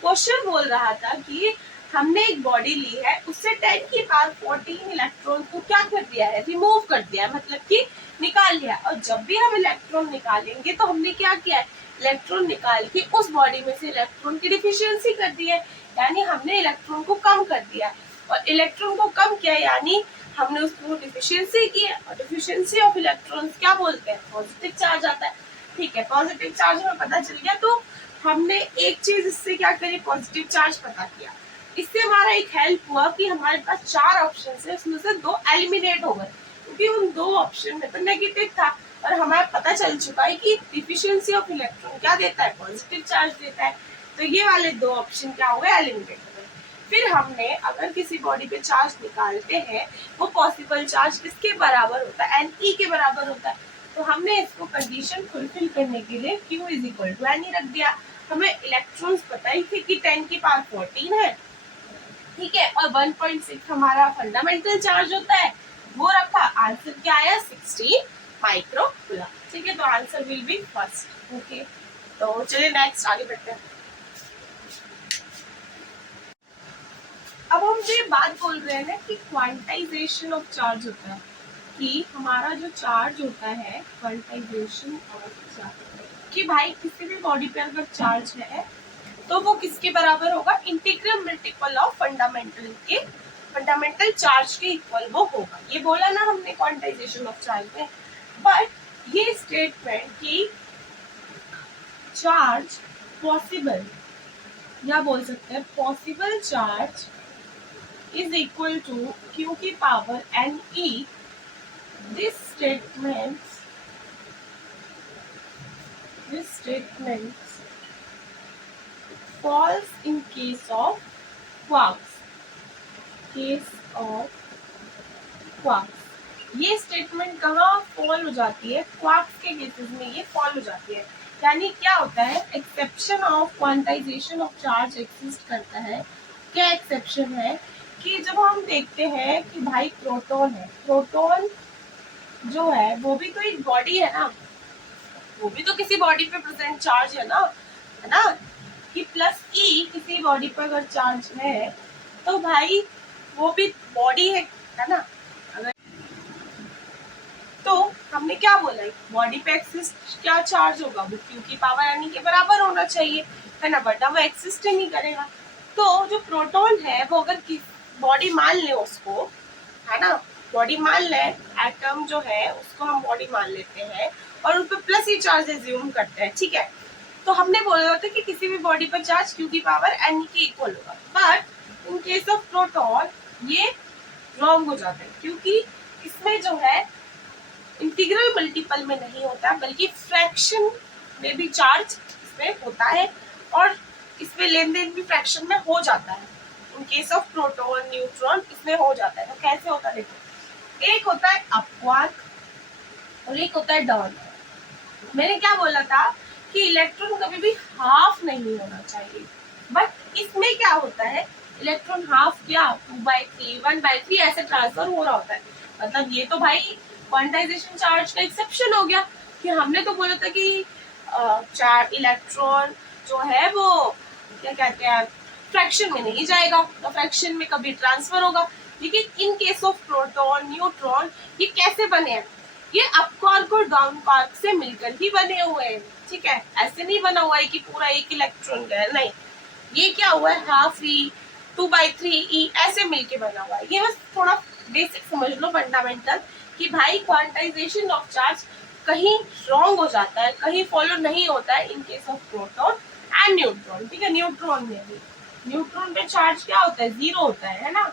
क्वेश्चन बोल रहा था कि हमने एक बॉडी ली है, उससे 10⁻14 इलेक्ट्रॉन को क्या कर दिया है, रिमूव कर दिया है, मतलब कि निकाल लिया। और जब भी हम इलेक्ट्रॉन निकालेंगे तो हमने क्या किया है, इलेक्ट्रॉन निकाल के उस बॉडी में से इलेक्ट्रॉन की डिफिशियंसी कर दी है, यानी हमने इलेक्ट्रॉन को कम कर दिया। और इलेक्ट्रॉन को कम किया यानी हमने उसको डिफिशियंसी की है, और डिफिशियंसी ऑफ इलेक्ट्रॉन्स क्या बोलते हैं, पॉजिटिव चार्ज आता है। ठीक है, पॉजिटिव चार्ज हमें पता चल गया, तो हमने एक चीज इससे क्या करी, पॉजिटिव चार्ज पता किया। इससे हमारा एक हेल्प हुआ कि हमारे पास 4 ऑप्शन है, उसमें से 2 एलिमिनेट हो गए, क्योंकि उन 2 ऑप्शन में तो नेगेटिव था, और हमें पता चल चुका है कि डिफिशियंसी ऑफ इलेक्ट्रॉन क्या देता है, पॉजिटिव चार्ज देता है। तो ये वाले 2 ऑप्शन क्या हो गए, एलिमिनेट हो गए। फिर हमने अगर किसी बॉडी पे चार्ज निकालते हैं, वो पॉसिबल चार्ज किसके बराबर होता है, एन ई के बराबर होता है। तो हमने इसको कंडीशन फुलफिल करने के लिए Q is equal to n ही रख दिया। हमें इलेक्ट्रॉन्स पता ही थे कि 10 की पावर 14 है, ठीक है, और 1.6 हमारा फंडामेंटल चार्ज होता है, वो रखा। आंसर क्या आया, 16 माइक्रोकूलम। ठीक है, तो answer will be first. Okay, तो चलिए नेक्स्ट आगे बढ़ते हैं। अब हम जो बात बोल रहे हैं ना कि क्वांटाइजेशन ऑफ चार्ज होता है, कि हमारा जो चार्ज होता है, क्वांटाइजेशन ऑफ चार्ज, कि भाई किसी भी बॉडी पे अगर चार्ज है तो वो किसके बराबर होगा, इंटीग्रल मल्टीपल ऑफ फंडामेंटल के, फंडामेंटल चार्ज के इक्वल वो होगा। ये बोला ना हमने क्वांटाइजेशन ऑफ चार्ज में। बट ये स्टेटमेंट कि चार्ज पॉसिबल, या बोल सकते हैं possible charge is equal to Q की power n e, this statement falls in case of quarks, ये स्टेटमेंट कहाँ फॉल हो जाती है, क्वार्क्स के केसेस में ये फॉल हो जाती है। यानी क्या होता है, exception of quantization of charge exist करता है। क्या एक्सेप्शन है कि जब हम देखते हैं कि भाई प्रोटॉन है, प्रोटॉन जो है वो भी तो एक बॉडी है ना, वो भी तो किसी बॉडी पे प्रेजेंट चार्ज है ना, कि प्लस ई किसी बॉडी पर अगर चार्ज है तो भाई वो भी बॉडी है ना। अगर तो हमने क्या बोला, बॉडी पे एक्सिस्ट क्या चार्ज होगा, वो क्यू की पावर यानी के बराबर होना चाहिए, है ना, बट वो एक्सिस्ट ही नहीं करेगा। तो जो प्रोटॉन है वो अगर बॉडी मान ले उसको, है ना, बॉडी मान ले, एटम जो है उसको हम बॉडी मान लेते हैं और उस पर प्लस ही चार्ज एज्यूम करते हैं, ठीक है। तो हमने बोला था कि किसी भी बॉडी पर चार्ज क्यू की पावर एन के इक्वल होगा, but in case of proton ये रॉन्ग हो जाता है, क्योंकि इसमें जो है इंटीग्रल मल्टीपल में नहीं होता, बल्कि फ्रैक्शन में भी चार्ज इसमें होता है, और इसमें लेन देन भी फ्रैक्शन में हो जाता है। In case of proton neutron इसमें हो जाता है। तो कैसे होता है, देखो, एक होता है अप क्वार्क और एक होता है डाउन क्वार्क। मैंने क्या बोला था कि इलेक्ट्रॉन कभी भी हाफ नहीं होना चाहिए, बट इसमें क्या होता है, इलेक्ट्रॉन हाफ क्या 2/3 1/3 ऐसे ट्रांसफर हो रहा होता है। मतलब ये तो भाई क्वांटाइजेशन चार्ज का एक्सेप्शन हो गया, कि हमने तो बोला था कि चार इलेक्ट्रॉन जो है वो क्या कहते हैं फ्रैक्शन में नहीं जाएगा, तो फ्रैक्शन में कभी ट्रांसफर होगा। लेकिन in case of proton neutron ये कैसे बने हैं, ये अप क्वार्क और डाउन क्वार्क से मिलकर ही बने हुए हैं, ठीक है। ऐसे नहीं बना हुआ है कि पूरा एक इलेक्ट्रॉन गया, नहीं, ये क्या हुआ है, हाफ ई 2/3 ई ऐसे मिलके बना हुआ है। ये बस थोड़ा बेसिक समझ लो, फंडामेंटल, कि भाई क्वांटाइजेशन ऑफ चार्ज कहीं रॉन्ग हो जाता है, कहीं फॉलो नहीं होता है in case of proton and neutron, ठीक है। न्यूट्रॉन में भी, न्यूट्रॉन पे चार्ज क्या होता है, जीरो होता है ना।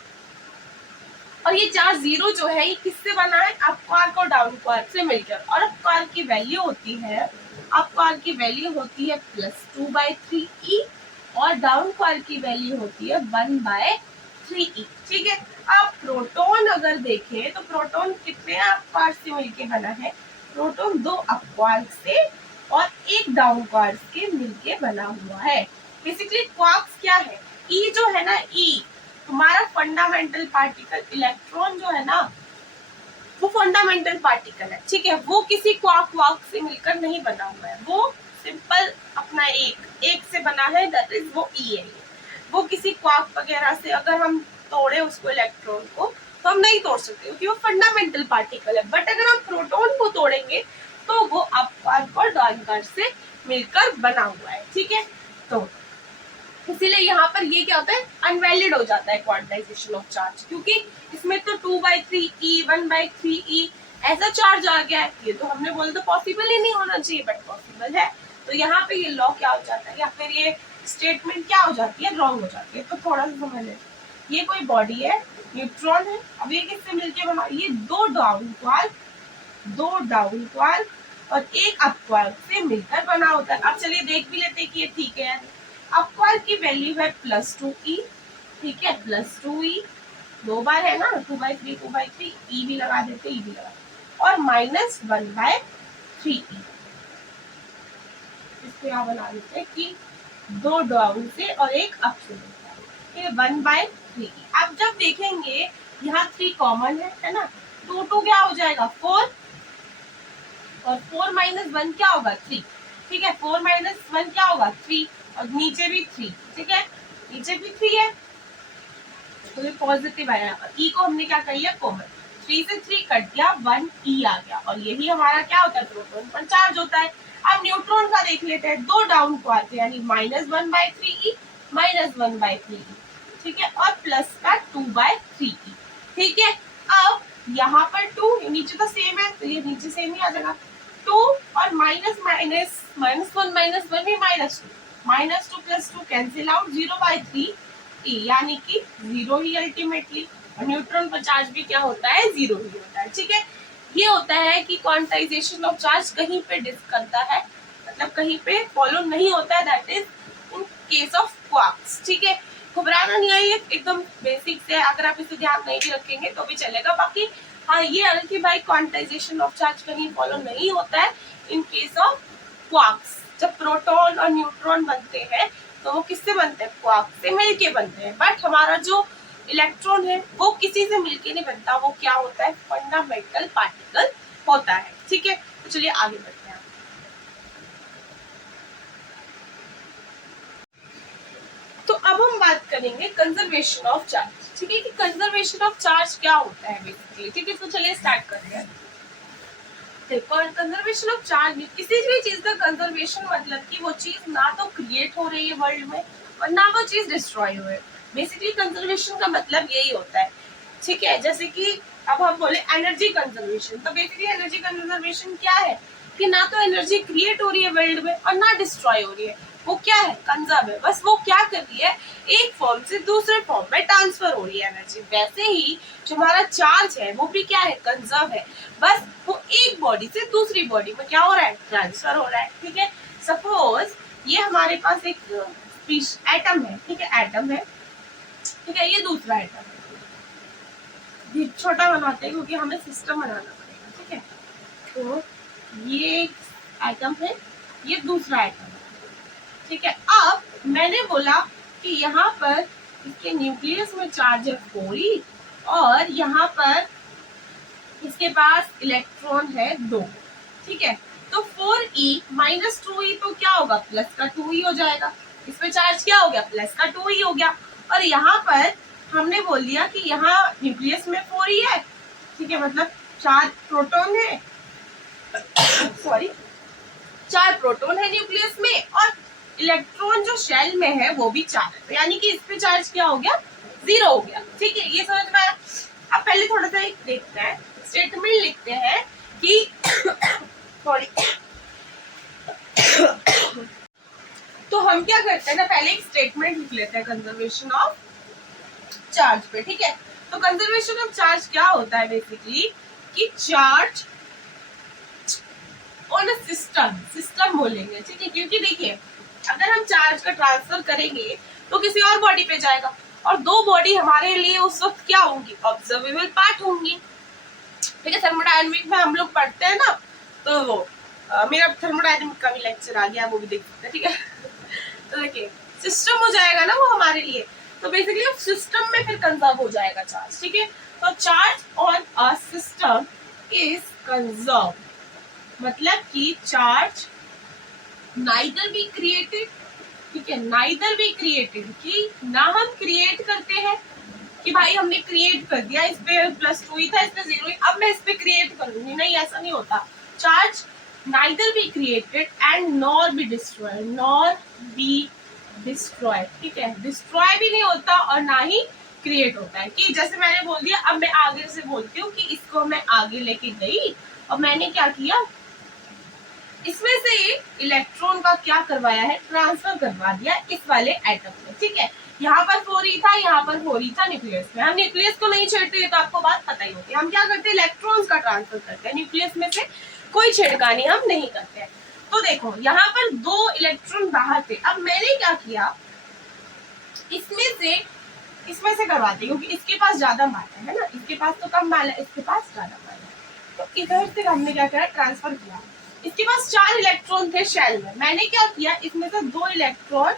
और ये चार्ज जीरो जो है ये किससे बना है, अप क्वार्क और डाउन क्वार्क से मिलकर। और अप क्वार्क की वैल्यू होती है, अप क्वार्क की वैल्यू होती है +2/3 ई, और डाउन क्वार्क की वैल्यू होती है 1/3 ई, ठीक है। अब प्रोटॉन अगर देखें तो प्रोटॉन कितने अप क्वार्क से मिलके बना है, प्रोटॉन 2 अप क्वार्क से और 1 डाउन क्वार्क के मिलके बना हुआ है। बेसिकली क्वार्क्स क्या है, ई जो है ना, ई हमारा फंडामेंटल पार्टिकल, इलेक्ट्रॉन जो है ना वो फंडामेंटल पार्टिकल है, ठीक है। वो किसी क्वार्क से मिलकर नहीं बना हुआ है, वो सिंपल अपना एक से बना है, दैट इज वो ई है। वो किसी क्वार्क वगैरह से अगर हम तोड़े उसको, इलेक्ट्रॉन को, तो हम नहीं तोड़ सकते क्योंकि वो फंडामेंटल पार्टिकल है। बट अगर हम प्रोटॉन को तोड़ेंगे तो वो अप क्वार्क और डाउन क्वार्क से मिलकर बना हुआ है, ठीक है। तो इसीलिए यहाँ पर ये क्या होता है, अनवैलिड हो जाता है क्वांटाइजेशन ऑफ चार्ज, क्योंकि इसमें तो 2/3 ई 1/3 ई ऐसा चार्ज आ गया है। ये तो हमने बोला तो पॉसिबल ही नहीं होना चाहिए, बट पॉसिबल है। तो यहाँ पे ये लॉ क्या हो जाता है, या फिर ये स्टेटमेंट क्या हो जाती है, रॉन्ग हो जाती है। तो थोड़ा सा समझ लें, ये कोई बॉडी है, न्यूट्रॉन है, अब ये किससे मिलके बना, ये 2 डाउन क्वार्क और 1 अप क्वार्क से मिलकर बना होता है। अब चलिए देख भी लेते हैं कि ये ठीक है। अप क्वार्क की वैल्यू है +2 ई ठीक है, प्लस 2e, 2 बार है ना, 2/3 2/3, ई भी लगा देते, ई भी लगा देते, और माइनस 1/3e। इसको यहाँ बना देते हैं कि 2 डाउन से और एक अप से होता है, 1/3। अब जब देखेंगे यहाँ 3 कॉमन है ना, 2 क्या हो जाएगा 4, और 4 माइनस 1 क्या होगा 3, ठीक है, 4 माइनस 1 क्या होगा 3, और नीचे भी 3, ठीक है, नीचे भी 3 है, तो ये पॉजिटिव आया, और ई को हमने क्या कर लिया कॉमन, 3 से 3 कट गया, 1 ई आ गया, और यही हमारा क्या होता है प्रोटॉन पर चार्ज होता है। अब न्यूट्रॉन का देख लेते हैं, 2 डाउन को आते हैं, यानी -1/3e, -1/3e, ठीक है, और प्लस का 2/3e, ठीक है। अब यहाँ पर 2 नीचे तो सेम है, तो ये नीचे सेम ही आ जाएगा, 2 और माइनस माइनस -1 -1 भी -2, -2 + 2 कैंसिल आउट, 0/3 यानी कि 0 ही अल्टीमेटली, और न्यूट्रॉन पर चार्ज भी क्या होता है 0 ही होता है, ठीक है। ये होता है कि क्वांटाइजेशन ऑफ चार्ज कहीं पे डिस्क करता है, मतलब कहीं पे फॉलो नहीं होता है, that is in case of quarks, ठीक है। घबराना नहीं है, ये एकदम बेसिक से, अगर आप इसे ध्यान नहीं भी रखेंगे तो भी चलेगा। बाकी हाँ ये अलग कि भाई क्वांटाइजेशन ऑफ चार्ज कहीं फॉलो नहीं होता है इन केस ऑफ क्वार्क्स। जब प्रोटॉन और न्यूट्रॉन बनते हैं तो वो किससे बनते हैं, क्वार्क से मिलके बनते हैं, बट हमारा जो इलेक्ट्रॉन है वो किसी से मिलके नहीं बनता, वो क्या होता है फंडामेंटल पार्टिकल होता है, ठीक है। तो चलिए आगे बढ़ते हैं। तो अब हम बात करेंगे कंजर्वेशन ऑफ चार्ज, ठीक है, कि कंजर्वेशन ऑफ चार्ज क्या होता है बेसिकली, ठीक है। तो चलिए स्टार्ट करते हैं। देखो कंजर्वेशन ऑफ चार्ज, किसी भी चीज का कंजर्वेशन मतलब कि वो चीज ना तो क्रिएट हो रही है वर्ल्ड में और ना वो चीज डिस्ट्रॉय हो रही है। बेसिकली कंजर्वेशन का मतलब यही होता है, ठीक है। जैसे कि अब हम बोले एनर्जी कंजर्वेशन, तो बेसिकली एनर्जी कंजर्वेशन क्या है कि ना तो एनर्जी क्रिएट हो रही है वर्ल्ड में और ना डिस्ट्रॉय हो रही है, वो क्या है कंजर्व है, बस वो क्या कर रही है एक फॉर्म से दूसरे फॉर्म में ट्रांसफर हो रही है एनर्जी। वैसे ही जो हमारा चार्ज है वो भी क्या है कंजर्व है, बस वो एक बॉडी से दूसरी बॉडी में क्या हो रहा है ट्रांसफर हो रहा है, ठीक है। सपोज ये हमारे पास एक एटम है, ठीक है, एटम है, ठीक है, ये दूसरा एटम है, ये छोटा बनाते हैं क्योंकि हमें सिस्टम बनाना पड़ेगा, ठीक है। तो ये एटम है, ये दूसरा एटम है, ठीक है। अब मैंने बोला कि यहाँ पर इसके न्यूक्लियस में चार्ज है 4e और यहाँ पर इसके पास इलेक्ट्रॉन है 2, ठीक है। तो 4e माइनस 2e तो क्या होगा प्लस का 2e हो जाएगा, इसमें चार्ज क्या हो गया प्लस का 2e हो गया। और यहाँ पर हमने बोल दिया कि यहाँ न्यूक्लियस में 4e है, ठीक है, मतलब 4 प्रोटॉन है सॉरी 4 प्रोटॉन है न्यूक्लियस में और इलेक्ट्रॉन जो शेल में है वो भी 4 है, तो यानी कि इस पे चार्ज क्या हो गया 0 हो गया, ठीक है। ये समझ में आया। अब पहले थोड़ा सा एक देखते हैं, स्टेटमेंट लिखते हैं कि सॉरी तो हम क्या करते हैं ना, पहले एक स्टेटमेंट लिख लेते हैं कंजर्वेशन ऑफ चार्ज पे, ठीक है। तो कंजर्वेशन ऑफ चार्ज क्या होता है बेसिकली कि चार्ज ऑन अ सिस्टम बोलेंगे, ठीक है, क्योंकि देखिए अगर हम चार्ज का ट्रांसफर करेंगे तो किसी और बॉडी पे जाएगा और 2 बॉडी हमारे लिए उस वक्त क्या होंगी ऑब्जर्वेबल पार्ट होंगी, ठीक है। थर्मोडायनेमिक में हम लोग पढ़ते हैं ना, तो वो मेरा थर्मोडायनेमिक का भी लेक्चर आ गया, वो भी देख सकते हैं, ठीक है। तो देखिए सिस्टम हो जाएगा ना वो हमारे लिए, तो बेसिकली सिस्टम में फिर कंजर्व हो जाएगा चार्ज, ठीक है। तो charge on a system is conserve, मतलब कि चार्ज नाइदर बी क्रिएटेड, ठीक है, नाइदर बी क्रिएटेड कि ना हम क्रिएट करते हैं कि भाई हमने क्रिएट कर दिया, इस पे प्लस 2 ही था, इस पे 0 ही, अब मैं इस पे क्रिएट करूंगी, नहीं ऐसा नहीं होता। Charge neither be created and nor be destroyed, ठीक है, डिस्ट्रॉय भी नहीं होता और ना ही क्रिएट होता है। कि जैसे मैंने बोल दिया, अब मैं आगे से बोलती हूँ कि इसको मैं आगे लेके गई और मैंने क्या किया, इसमें से इलेक्ट्रॉन का क्या करवाया है ट्रांसफर करवा दिया इस वाले एटम में, ठीक है। यहाँ पर 4e था, यहाँ पर 4e था न्यूक्लियस में, हम न्यूक्लियस को नहीं छेड़ते, तो आपको बात पता ही होती है। हम क्या करते हैं इलेक्ट्रॉन्स का ट्रांसफर करते हैं, न्यूक्लियस में से कोई छेड़खानी हम नहीं करते हैं। तो देखो यहाँ पर 2 इलेक्ट्रॉन बाहर थे, अब मैंने क्या किया, इसमें से इसमें से करवाते हैं क्योंकि इसके पास ज्यादा माल है ना, इसके पास तो कम माल है, इसके पास ज्यादा माल है। तो इधर से हमने क्या करा, ट्रांसफर किया। इसके पास 4 इलेक्ट्रॉन थे शेल में, मैंने क्या किया, इसमें से 2 इलेक्ट्रॉन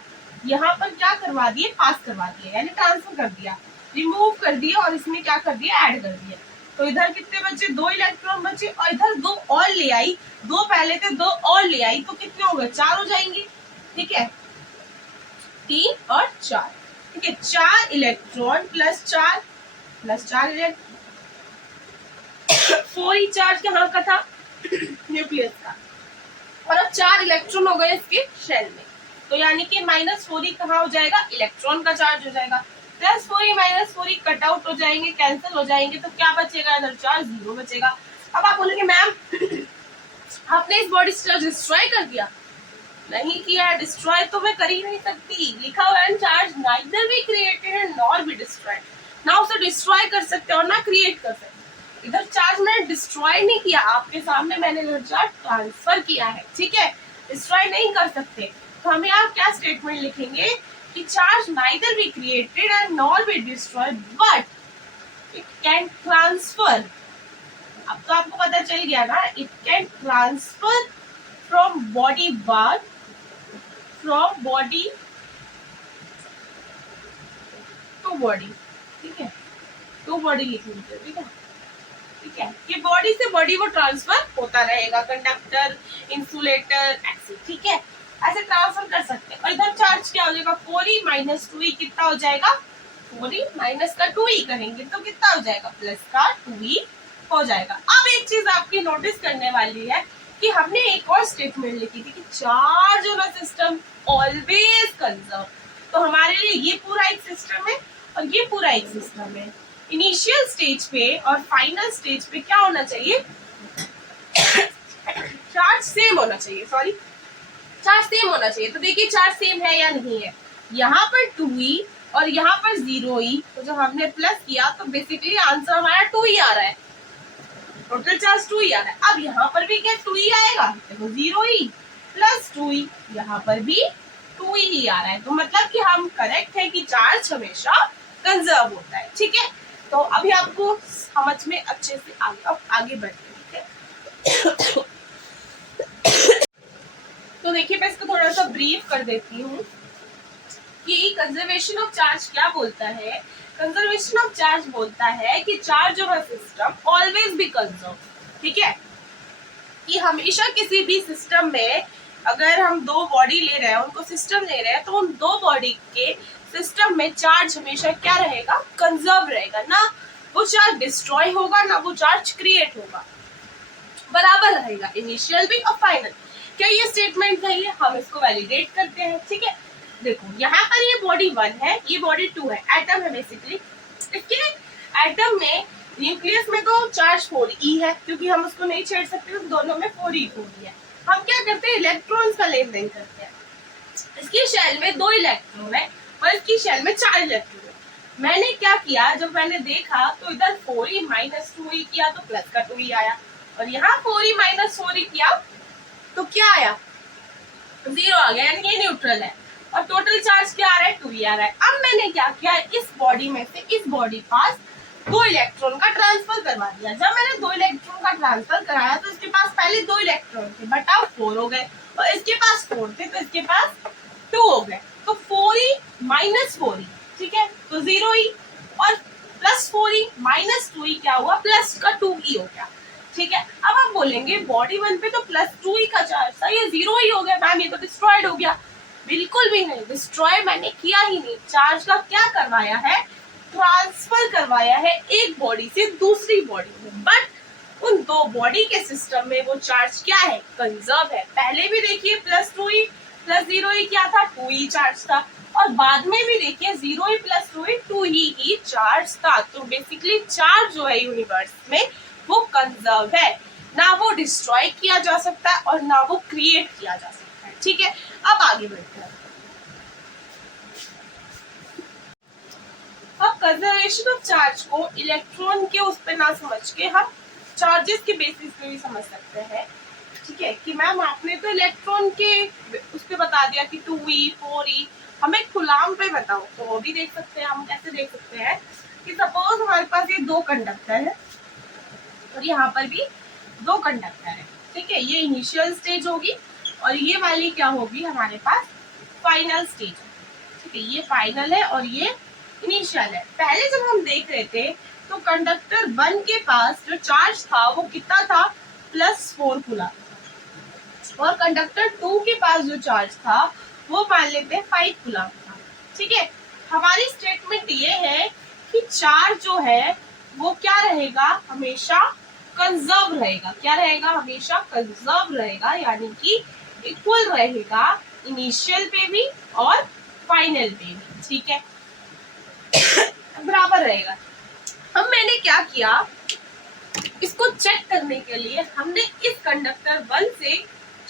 यहाँ पर क्या करवा दिए, पास करवा दिए, यानी ट्रांसफर कर दिया, रिमूव कर दिया और इसमें क्या कर दिया, ऐड कर दिया। तो इधर कितने बचे, 2 इलेक्ट्रॉन बचे और इधर 2 और ले आई, 2 पहले थे 2 और ले आई, तो कितने हो गए, 4 हो जाएंगे। ठीक है, 3 और 4, ठीक है, 4 इलेक्ट्रॉन प्लस 4 इलेक्ट्रॉन, 4 चार्ज कहाँ का था, न्यूक्लियस का, और अब 4 इलेक्ट्रॉन हो गए इसके शेल में, तो यानी कि -4e कहाँ हो जाएगा, इलेक्ट्रॉन का चार्ज हो जाएगा, +4e -4e कट आउट हो जाएंगे, कैंसिल हो जाएंगे, तो क्या बचेगा, इधर चार्ज 0 बचेगा। अब आप बोलेंगे मैम आपने इस बॉडी से चार्ज डिस्ट्रॉय कर दिया, नहीं किया, डिस्ट्रॉय तो मैं कर ही नहीं सकती, लिखा हुआ है charge neither be created nor be destroyed, ना उसे डिस्ट्रॉय कर सकते और ना क्रिएट कर सकते। इधर चार्ज मैंने डिस्ट्रॉय नहीं किया, आपके सामने मैंने इधर चार्ज ट्रांसफर किया है, ठीक है, डिस्ट्रॉय नहीं कर सकते। तो हमें आप क्या स्टेटमेंट लिखेंगे कि charge neither be created and nor be destroyed but it can transfer. अब तो आपको पता चल गया ना, it can transfer from body 1 from body to body, ठीक है, टू बॉडी लिख लीजिए, ठीक है, ठीक है, ये बॉडी से बॉडी वो ट्रांसफर होता रहेगा, कंडक्टर, इंसुलेटर ऐसे, ठीक है, ऐसे ट्रांसफर कर सकते हैं। और इधर चार्ज क्या हो जाएगा, 4e - 2e कितना हो जाएगा, 4e माइनस का 2e करेंगे तो कितना हो जाएगा, प्लस का 2e हो जाएगा। अब एक चीज आपकी नोटिस करने वाली है कि हमने एक और स्टेटमेंट लिखी थी कि charge on a system always conserve, तो हमारे लिए ये पूरा एक सिस्टम है और ये पूरा एक सिस्टम है। इनिशियल स्टेज पे और फाइनल स्टेज पे क्या होना चाहिए, चार्ज सेम होना चाहिए, सॉरी चार्ज सेम होना चाहिए। तो देखिए चार्ज सेम है या नहीं है, यहाँ पर 2e और यहाँ पर 0e, तो जब हमने प्लस किया तो बेसिकली आंसर हमारा 2e आ रहा है, टोटल चार्ज 2e आ रहा है। अब यहाँ पर भी क्या 2e आएगा, देखो 0e प्लस 2e, यहाँ पर भी 2e ही आ रहा है, तो मतलब कि हम करेक्ट है कि चार्ज हमेशा कंजर्व होता है, ठीक है। तो अभी आपको समझ में अच्छे से आगे बढ़ते हैं, ठीक है। तो देखिए मैं इसको थोड़ा सा ब्रीफ कर देती हूँ कि कंजर्वेशन ऑफ चार्ज क्या बोलता है। कंजर्वेशन ऑफ चार्ज बोलता है कि charge of a system always be conserve, ठीक है, कि हमेशा किसी भी सिस्टम में अगर हम 2 बॉडी ले रहे हैं, उनको सिस्टम ले रहे हैं, तो उन 2 बॉडी के सिस्टम में चार्ज हमेशा क्या रहेगा, कंजर्व रहेगा, ना वो चार्ज डिस्ट्रॉय होगा ना वो चार्ज क्रिएट होगा, बराबर रहेगा, इनिशियल भी और फाइनल। क्या ये स्टेटमेंट है, ये हम इसको वैलिडेट करते हैं, ठीक है। देखो यहाँ पर ये बॉडी 1 है, ये बॉडी 2 है, एटम है बेसिकली। इसके एटम में न्यूक्लियस में तो चार्ज 4e है, क्योंकि हम उसको नहीं छेड़ सकते, तो दोनों में 4e है। हम क्या करते हैं, इलेक्ट्रॉन्स का लेन देन करते हैं। इसकी शेल में 2 इलेक्ट्रॉन है और इसकी शेल में 4 इलेक्ट्रॉन है। मैंने क्या किया, जब मैंने देखा तो इधर 4e - 2e किया तो प्लस का 2e आया, और यहाँ 4e - 4e किया तो क्या आया, 0 आ गया, यानी ये न्यूट्रल है, और टोटल चार्ज क्या आ रहा है, 2e आ रहा है। अब मैंने क्या किया, इस बॉडी में से इस बॉडी पास 2 इलेक्ट्रॉन का ट्रांसफर करवा दिया। जब मैंने 2 इलेक्ट्रॉन का ट्रांसफर कराया तो इसके पास पहले 2 इलेक्ट्रॉन थे, बट अब 4 हो गए, और इसके पास 4 थे तो इसके पास 2 हो गए, तो 4e - 4e, ठीक है, तो 0e और प्लस 4e - 2e क्या हुआ, प्लस का 2e हो गया, ठीक है। अब आप बोलेंगे बॉडी 1 पे तो प्लस 2e का चार्ज था, ये 0 ही हो गया मैम, ये तो डिस्ट्रॉयड हो गया। बिल्कुल भी नहीं, डिस्ट्रॉय मैंने किया ही नहीं, चार्ज का क्या करवाया है, ट्रांसफर करवाया है एक बॉडी से दूसरी बॉडी में, बट उन 2 बॉडी के सिस्टम में वो चार्ज क्या है, कंजर्व है। पहले भी देखिए प्लस 2e प्लस 0e क्या था, 2e चार्ज था, और बाद में भी देखिए 0e प्लस 2e 2e ही चार्ज था। तो बेसिकली चार्ज जो है यूनिवर्स में वो कंजर्व है, ना वो डिस्ट्रॉय किया जा सकता है और ना वो क्रिएट किया जा सकता है, ठीक है। अब आगे बढ़ते हैं। अब कंजर्वेशन ऑफ चार्ज को इलेक्ट्रॉन के उस पे ना समझ के हम चार्जेस के बेसिस पे भी समझ सकते हैं, ठीक है, कि मैम आपने तो इलेक्ट्रॉन के उस पे बता दिया कि 2e 4e हमें कूलाम पे बताओ, तो वो भी देख सकते हैं। हम कैसे देख सकते हैं कि सपोज हमारे पास ये 2 कंडक्टर है और यहाँ पर भी 2 कंडक्टर है, ठीक है। ये इनिशियल स्टेज होगी और ये वाली क्या होगी हमारे पास फाइनल स्टेज, ठीक है। ये फाइनल है और ये इनिशियल है। पहले जब हम देख रहे थे तो कंडक्टर 1 के पास जो चार्ज था वो कितना था, +4 कूलम, और कंडक्टर 2 के पास जो चार्ज था वो मान लेते हैं 5 कूलम था, ठीक है। हमारी स्टेटमेंट ये है कि चार्ज जो है वो क्या रहेगा, हमेशा कंजर्व रहेगा। क्या रहेगा, हमेशा कंजर्व रहेगा, यानी कि इक्वल रहेगा इनिशियल पे भी और फाइनल पे भी, ठीक है, बराबर रहेगा। अब मैंने क्या किया, इसको चेक करने के लिए हमने इस कंडक्टर 1 से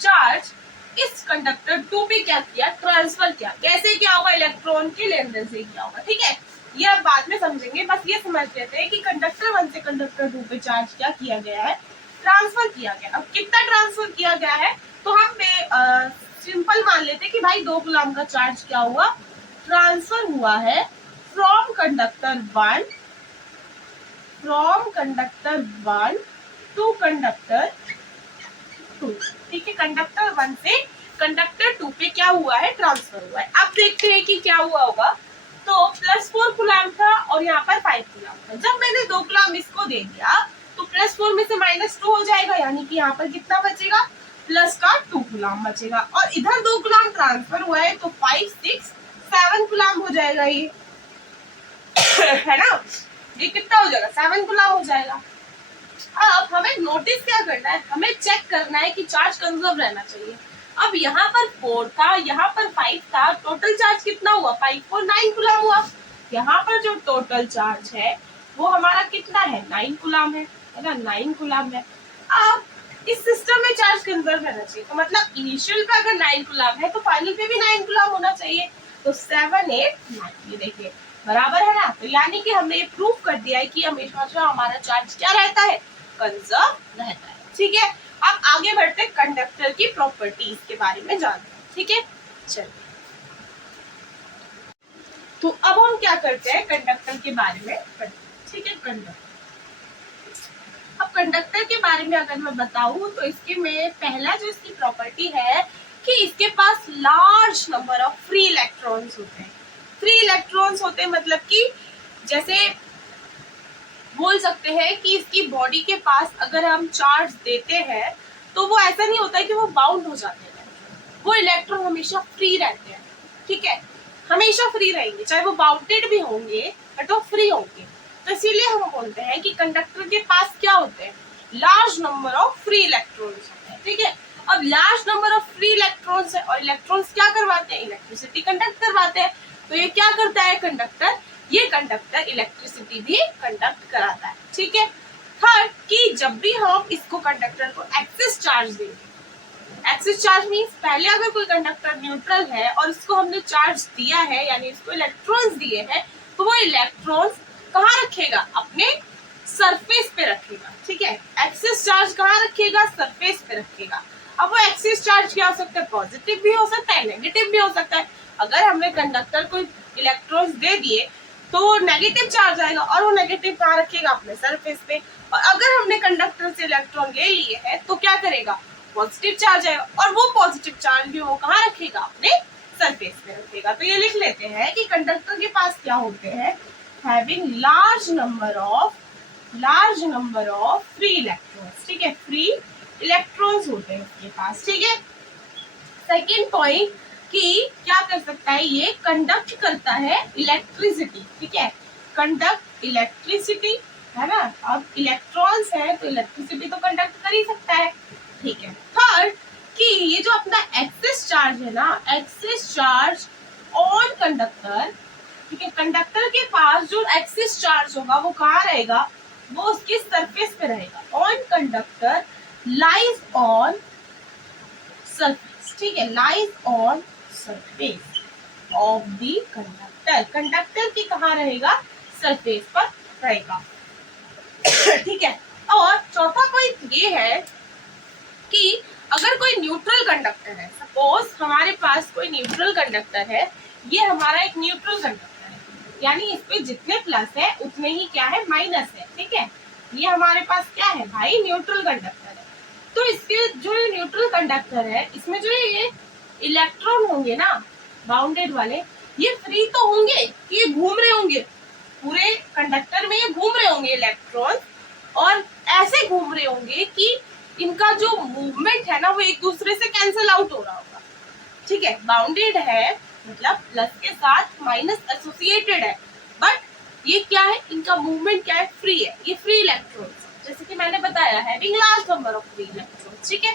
चार्ज इस कंडक्टर 2 पे क्या किया, ट्रांसफर किया। कैसे क्या होगा, इलेक्ट्रॉन के लेन देन से किया होगा, ठीक है। ये अब बाद में समझेंगे, बस ये समझ लेते हैं कि कंडक्टर 1 से कंडक्टर 2 पे चार्ज क्या किया गया है, ट्रांसफर किया गया। अब कितना ट्रांसफर किया गया है, तो हम सिंपल मान लेते हैं कि भाई 2 कूलम का चार्ज क्या हुआ, ट्रांसफर हुआ है फ्रॉम कंडक्टर 1 टू कंडक्टर 2, ठीक है। कंडक्टर 1 से कंडक्टर 2 पे क्या हुआ है, ट्रांसफर हुआ है। अब देखते हैं कि क्या हुआ होगा। तो +4 कूलम था और यहाँ पर 5 कूलम था। जब मैंने 2 कूलम इसको दे दिया तो +4 में से -2 हो जाएगा, यानी कि यहाँ पर कितना बचेगा, प्लस का 2 कूलम बचेगा। और इधर 2 कूलम ट्रांसफर हुआ है तो 5, 6, 7 कूलम हो जाएगा ये है ना। ये कितना हो जाएगा, 7 कूलम हो जाएगा। अब हमें नोटिस क्या करना है, हमें चेक करना है कि चार्ज कंजर्व रहना चाहिए। अब यहाँ पर 4 था, यहाँ पर 5 था, टोटल चार्ज कितना हुआ, 5 4 9 कूलम हुआ। यहाँ पर जो टोटल चार्ज है वो हमारा कितना है, 9 कूलम है ना, 9 कूलम है। अब इस सिस्टम में चार्ज कंजर्व रहना चाहिए, तो मतलब इनिशियल पे अगर 9 कूलम है तो फाइनल पे भी 9 कूलम होना चाहिए। तो 7 8 9, ये देखिए बराबर है ना। तो यानी कि हमने ये प्रूव कर दिया है कि हमेशा जो हमारा चार्ज क्या रहता है, कंजर्व रहता है, ठीक है। अब आगे बढ़ते हैं कंडक्टर की प्रॉपर्टीज के बारे में जानते हैं, ठीक है। चलिए, तो अब हम क्या करते हैं, कंडक्टर के बारे में पढ़ते हैं, ठीक है। कंडक्टर, अब कंडक्टर के बारे में अगर मैं बताऊं तो इसके में पहला जो इसकी प्रॉपर्टी है कि इसके पास large number of free electrons होते हैं। फ्री इलेक्ट्रॉन्स होते हैं मतलब कि जैसे बोल सकते हैं कि इसकी बॉडी के पास अगर हम चार्ज देते हैं तो वो ऐसा नहीं होता है कि वो बाउंड हो जाते हैं, वो इलेक्ट्रॉन हमेशा फ्री रहते हैं, ठीक है, हमेशा फ्री रहेंगे, चाहे वो बाउंडेड भी होंगे बट वो फ्री होंगे। तो इसीलिए हम बोलते हैं कि कंडक्टर के पास क्या होते हैं, large number of free electrons होते हैं, ठीक है। अब large number of free electrons है और इलेक्ट्रॉन्स क्या करवाते हैं, इलेक्ट्रिसिटी कंडक्ट करवाते हैं। तो ये क्या करता है कंडक्टर, ये कंडक्टर इलेक्ट्रिसिटी भी कंडक्ट कराता है, ठीक है। थर्ड, कि जब भी हम इसको कंडक्टर को एक्सेस चार्ज देंगे, एक्सेस चार्ज मींस पहले अगर कोई कंडक्टर न्यूट्रल है और इसको हमने चार्ज दिया है, यानी इसको इलेक्ट्रॉन्स दिए हैं, तो वो इलेक्ट्रॉन्स कहाँ रखेगा, अपने सरफेस पे रखेगा, ठीक है। एक्सेस चार्ज कहाँ रखेगा, सरफेस पे रखेगा। अब वो एक्सेस चार्ज क्या हो सकता है, पॉजिटिव भी हो सकता है, नेगेटिव भी हो सकता है। अगर हमने कंडक्टर को इलेक्ट्रॉन्स दे दिए तो वो नेगेटिव चार्ज आएगा और वो नेगेटिव कहाँ रखेगा, अपने सरफेस पे। और अगर हमने कंडक्टर से इलेक्ट्रॉन ले लिए हैं तो क्या करेगा, पॉजिटिव चार्ज आएगा और वो पॉजिटिव चार्ज भी वो कहाँ रखेगा, अपने सरफेस पे रखेगा। तो ये लिख लेते हैं कि कंडक्टर के पास क्या होते हैं, having large number of free electrons, ठीक है, फ्री इलेक्ट्रॉन्स होते हैं उसके पास, ठीक है। सेकेंड पॉइंट कि क्या कर सकता है, ये कंडक्ट करता है इलेक्ट्रिसिटी, ठीक है, कंडक्ट इलेक्ट्रिसिटी, है ना। अब इलेक्ट्रॉन्स है तो इलेक्ट्रिसिटी तो कंडक्ट कर ही सकता है, ठीक है। थर्ड, कि ये जो अपना एक्सेस चार्ज है ना, एक्सेस चार्ज ऑन कंडक्टर, ठीक है, कंडक्टर के पास जो एक्सेस चार्ज होगा वो कहाँ रहेगा, वो उसकी सरफेस पे रहेगा। On conductor lies on surface, ठीक है, lies on surface of the conductor, conductor की कहाँ रहेगा, सरफेस पर रहेगा, ठीक है। और चौथा पॉइंट ये है कि अगर कोई न्यूट्रल कंडक्टर है, सपोज हमारे पास कोई न्यूट्रल कंडक्टर है, ये हमारा एक न्यूट्रल कंडक्टर है, यानी इस पे जितने प्लस है उतने ही क्या है माइनस है, ठीक है। ये हमारे पास क्या है भाई, न्यूट्रल कंडक्टर है। तो इसके जो न्यूट्रल कंडक्टर है, इसमें जो ये इलेक्ट्रॉन होंगे ना बाउंडेड वाले, ये फ्री तो होंगे, ये घूम रहे होंगे पूरे कंडक्टर में, ये घूम रहे होंगे इलेक्ट्रॉन, और ऐसे घूम रहे होंगे कि इनका जो मूवमेंट है ना वो एक दूसरे से कैंसिल आउट हो रहा होगा, ठीक है। बाउंडेड है मतलब प्लस के साथ माइनस एसोसिएटेड है, बट ये क्या है, इनका मूवमेंट क्या है, फ्री है, ये फ्री इलेक्ट्रॉन्स, जैसे कि मैंने बताया having large number of free electrons, ठीक है।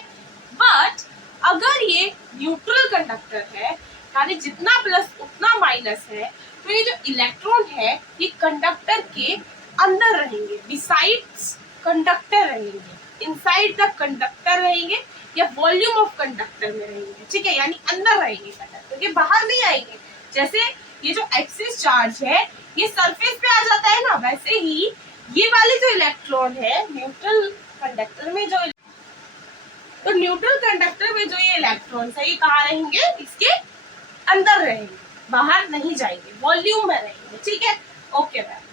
बट अगर ये न्यूट्रल कंडक्टर है, यानी जितना प्लस उतना माइनस है, तो ये जो इलेक्ट्रॉन है ये कंडक्टर के अंदर रहेंगे, बिसाइड्स कंडक्टर रहेंगे, इनसाइड द कंडक्टर रहेंगे, या वॉल्यूम ऑफ कंडक्टर में रहेंगे, ठीक है, यानी अंदर रहेंगे कंडक्टर के, बाहर नहीं आएंगे। जैसे ये जो एक्सिस चार्ज है ये सरफेस पे आ जाता है ना, वैसे ही ये वाले जो इलेक्ट्रॉन है न्यूट्रल कंडक्टर में, तो न्यूट्रल कंडक्टर में जो ये इलेक्ट्रॉन्स है ये कहाँ रहेंगे, इसके अंदर रहेंगे, बाहर नहीं जाएंगे, वॉल्यूम में रहेंगे, ठीक है। Okay ma'am.